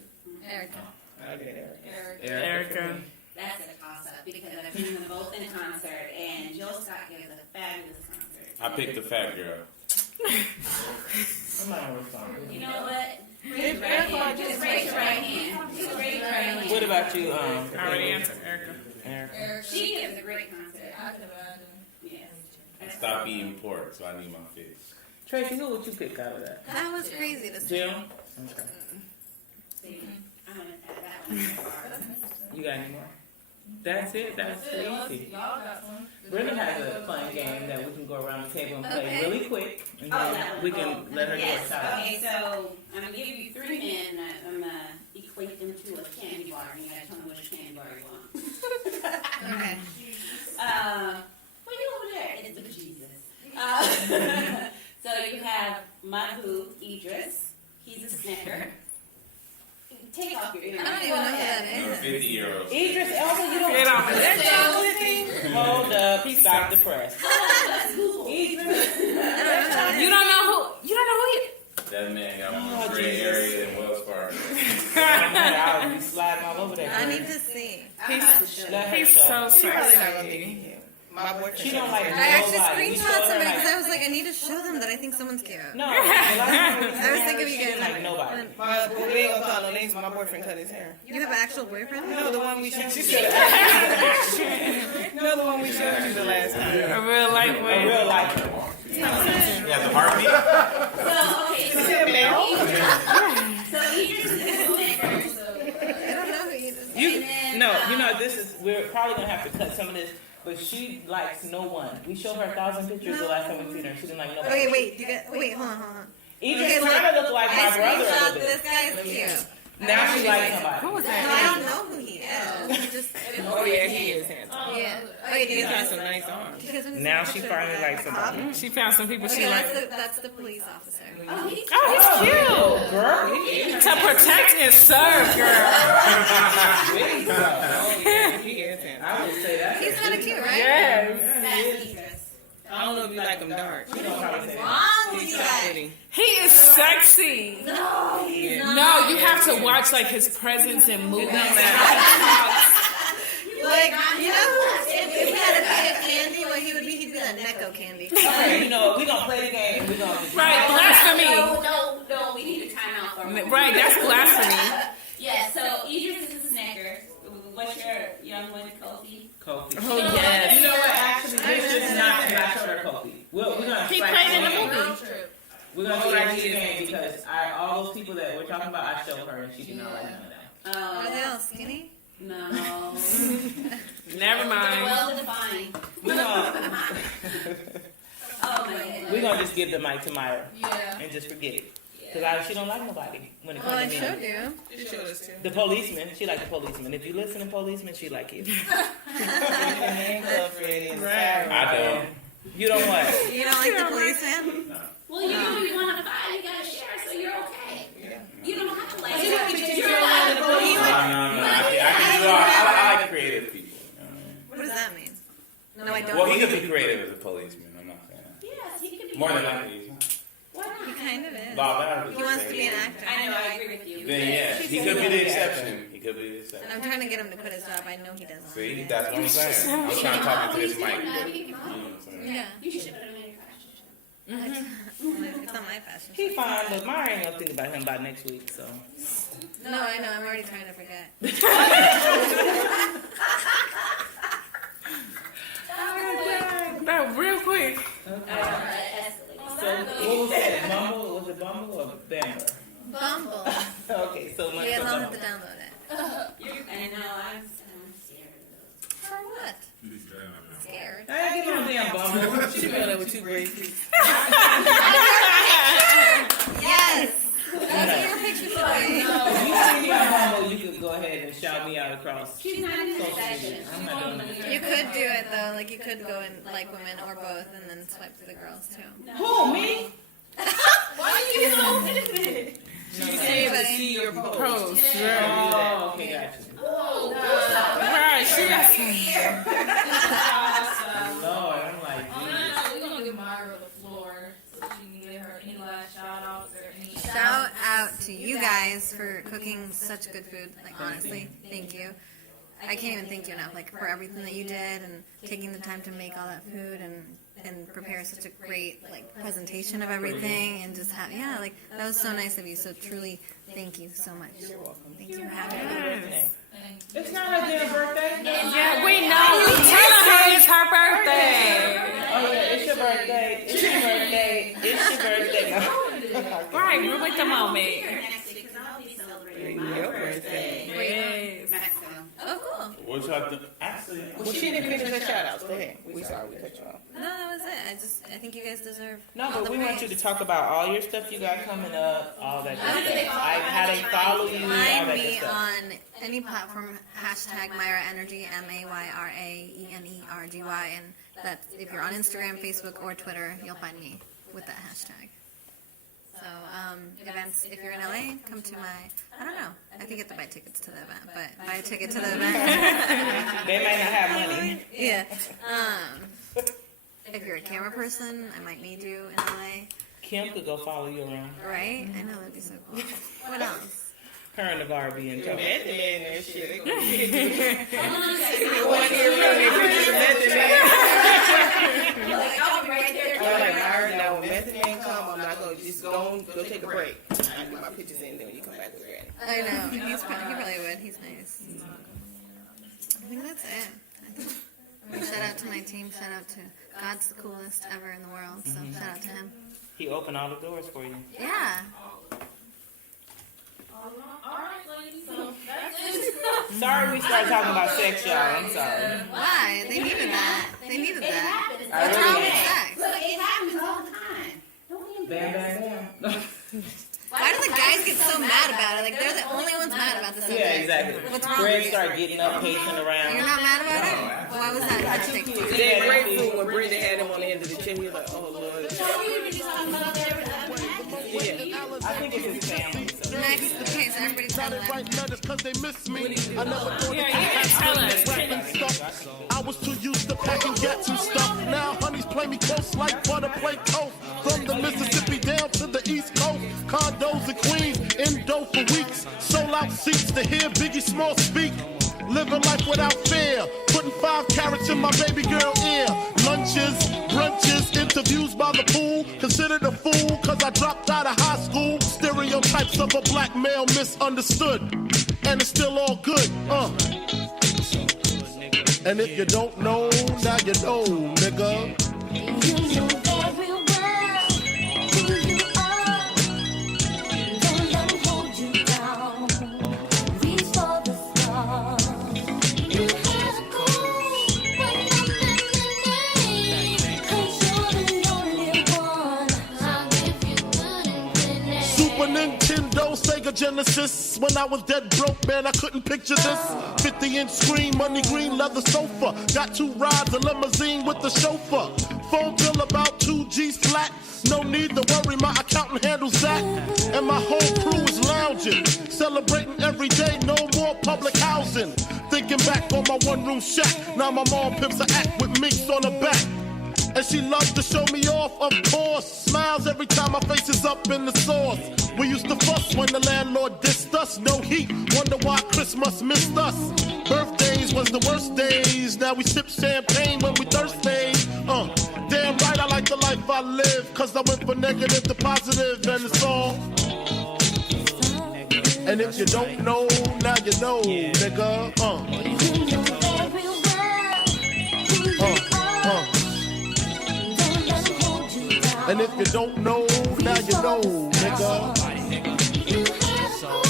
Erica. I get it. Erica. Erica. That's a toss-up because I've seen them both in concert, and Jill Scott gives a fabulous concert. I picked the fat girl. I'm not responding. You know what? Raise your right hand. Just raise your right hand. Just raise your right hand. What about you? I already answered Erica. Erica? She gives a great concert. I could imagine. Yes. Stop eating pork, so I need my fix. Tracy, who would you pick out of that? That was crazy to see. Jim? Okay. See, I'm gonna add that one. You got any more? That's it. That's easy. Y'all got one. Brittany has a fun game that we can go around the table and play Okay. really quick, and Oh, then that we one. can let her do a Yes. shout. Okay, so I'm gonna give you 3 men. I'm gonna equate them to a candy bar, and you gotta tell me which candy bar you want. Okay. What are you over there? It's the Jesus. So you have Madhu Idris. He's a snicker. Take off your earrings. I don't even know who that is. 50-year-olds. Idris Elba, you don't Get on that it. chocolate thing? Hold up, stop the press. Idris. You don't know who he. That man got one gray area in Wells Fargo. I'll be sliding all over that. I need to see. Let her He's show. so She probably not gonna sexy. be in here. My boyfriend. She don't like I actually nobody. We screenshot showed her somebody like- because I was like, I need to show them that I think someone's cute. No, I was thinking of you she guys. didn't like nobody. We ain't gonna call no names. My boyfriend cut his hair. You have an actual boyfriend? No, the one we showed you. No, the one we showed you the last time. A real A lightweight. real life. He has a heartbeat. So, okay, Is it a male? so Idris is a snicker. So, I don't know who he is. You And then, no, you know this is. We're probably gonna have to cut some of this. But she likes no one. We showed her 1,000 pictures the last time we seen her. She didn't like nobody. Okay, wait. Wait, hold on. Idris Okay, look. kind of look like my I brother a screenshot little this bit. guy is cute. Now she likes somebody. Who was No, I that? don't know who he is. He just, Oh yeah, he is handsome. yeah. Wait, He you got guys some nice arms. Now she finally likes somebody. She found some people she Okay, liked. that's the police officer. oh, he's Oh, he's cute. Girl, To protect and serve, girl. Oh yeah, he is handsome. I would say that. He's kind of cute, right? Yes. that's Idris. I don't know if you like him dark. You know how to say that. Wrong with He's you so guys. pretty. He is sexy. No, he's not. No, you have to watch like his presence in movies. Like, you know, if he had a bit of candy, what he would be, he'd be that Necco candy. Okay, you know, we gonna play the game. We gonna Right, blasphemy. No, we need a timeout for him. Right, that's blasphemy. Yeah, so Idris is a snacker. What's your young one, Kofi? Kofi. Oh, yes. You know what? Actually, this is not show her Kofi. We're gonna. He strike played in the this game. movie. We're gonna strike this game because all those people that we're talking about, I showed her and she did not like none of that. Are they all skinny? No. Never They're mind. well defined. We're gonna, Oh my goodness. we're gonna just give the mic to Mayra Yeah. and just forget it. Because she don't like nobody when it Well, I comes to showed me. you. You showed us too. The policeman, she like the policeman. If you listen to policeman, she like you. Handcuff ready. I don't. You don't what? You don't like the policeman? Well, you know you want to fight, you gotta share, so you're okay. You don't have to like You it. can just You're share allowed to all the believe it. No. I like creative people. You know what I mean? What does that mean? No, I don't. Well, he could be creative as a policeman. I'm not saying that. Yes, he could be. More than likely, he's not. Why He not? kind of is. Bob, that would He wants to be an actor. I know, I agree with you. Then yeah, he could be the exception. He could be the exception. I'm trying to get him to quit his job. I know he doesn't. See, want that's what I'm saying. I'm trying to talk into this mic. But, you know what I'm to. saying? Yeah. You should put him in your fashion show. It's not my fashion. He fine, but Mayra ain't gonna think about him by next week. So No, I know. I'm already trying to forget. No, real quick. So what was that? Bumble? Was it Bumble or Bamber? Bumble. Okay, so much Yeah, for I'll Bumble. have to download it. I know, I'm scared For what? Scared. I ain't get no damn Bumble. She ran up with 2 braids. Yes. That's what your picture should be. If you see me on Bumble, you can go ahead and shout me out across. She's not in social fashion. media. I'm not doing that. You could do it though. Like you could go in like women or both, and then swipe through the girls too. Who, me? Why are you so offended? She said to see your post. Pros. Oh, okay, gotcha. Right, she got Lord, I'm like, We're gonna give Myra the floor so she can get her any last shout outs or any Shout out to you guys for cooking such good food. Like honestly, thank you. I can't even thank you enough, like, for everything that you did and taking the time to make all that food and prepare such a great, like, presentation of everything and just have, yeah, like, that was so nice of you. So truly, thank you so much. You're welcome. Thank you for having me. It's not her damn birthday. Yeah, we know. Tell her it's her birthday. Oh yeah, it's your birthday. It's your birthday. It's your birthday. Right, we're with the moment. Because I'll be celebrating Your birthday. Yes. Oh, cool. What's up? Actually, Well, she didn't finish her shout outs. Go ahead. We sorry we cut you off. No, that was it. I think you guys deserve No, all but the we want you praise. to talk about all your stuff you got coming up, all that good stuff. How they follow you, all Find that good me stuff. on any platform, hashtag Mayra Energy, MAYRAENERGY, and that's, if you're on Instagram, Facebook, or Twitter, you'll find me with that hashtag. So, events, if you're in LA, come to my, I don't know, I think you have to buy tickets to the event, but buy a ticket to the event. They might not have money. Yeah. If you're a camera person, I might need you in LA, Kim could go follow you around. right? I know, that'd be so cool. What else? Her and the Barbie and Joe. Method man and shit. They gonna get you. One year running pictures of Method man. I'll be right there. I'm like, Myra, now when Method man come, I'm not gonna just go take a break. I do my pictures in there when you come back with Granny. I know, he probably would, he's nice. I think that's it. Shout out to my team, shout out to God's the coolest ever in the world, so shout out to him. He opened all the doors for you. Yeah. Alright, ladies, so that's it. Sorry we started talking about sex, y'all. I'm sorry. Why? They needed that. They needed It that. happens. I What's really wrong with am. sex? Look, it happens all the time. Don't even Bam, bam, bam. Why do the guys get so mad about it? Like, they're the only ones mad about the subject. Yeah, exactly. What's wrong? Greg started getting up, pacing You're around. not mad about it? Why was that hard to take? Is that grateful when Brenda had him on the end of the chair? He was like, oh Lord. we were just talking about there with Yeah. I think it's his family. So. Next, okay, so everybody tell They them. write letters cause they miss me. I never thought Yeah, you can tell us. rapping stuff. I was too used to packing gats and stuff. Now honeys play me close like butter play coast. From the Mississippi down to the East Coast. Condos in Queens, indo for weeks. Sold out seats to hear Biggie Small speak. Living life without fear. Putting 5 carats in my baby girl ear. Lunches, brunches, interviews by the pool. Considered a fool cause I dropped out of high school. Stereotypes of a black male misunderstood. And it's still all good, And if you don't know, now you know, nigga. You know very well who you are. Don't let 'em hold you down. Reach for the stars. You had a goal, but nothing remained. 'Cause you're the only one. I'll give you good and Super Nintendo, Sega Genesis. When I was dead broke, man, I couldn't picture this. 50-inch screen, money green, leather sofa. Got 2 rides, a limousine with the chauffeur. Phone bill about 2 G's flat. No need to worry, my accountant handles that. And my whole crew is lounging, celebrating every day, no more public housing. Thinking back on my one-room shack. Now my mom pimps a act with minks on her back. And she loves to show me off, of course. Smiles every time my face is up in the sauce. We used to fuss when the landlord dissed us. No heat, wonder why Christmas missed us. Birthdays was the worst days. Now we sip champagne when we thirsty. Damn right I like the life I live. Cause I went from negative to positive and it's all. And if you don't know, now you know, nigga. You know very well who you are. Don't let 'em hold you down. And if you don't know, now you know, nigga. You had a goal,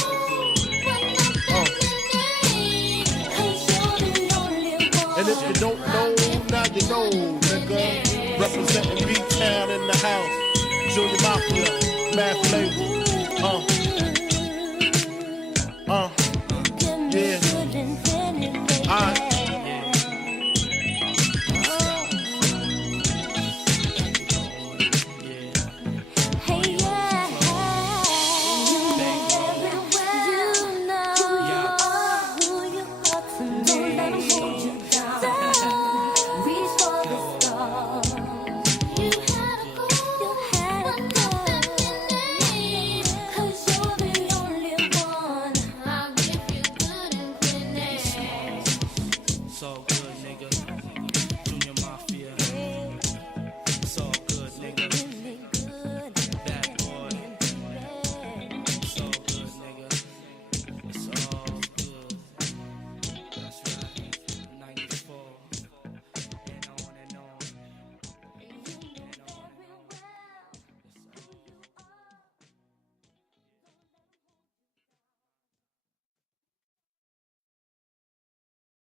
but nothing remained. 'Cause you're the only one. And if you don't know, now you know, nigga. Representing B-Town in the house. Junior Mafia, Math Label. Yeah. Alright. Hey, yeah. You know very well. You know who you are to me. Don't let 'em hold you down. Reach for the stars. You had a goal, but nothing remained. 'Cause dog.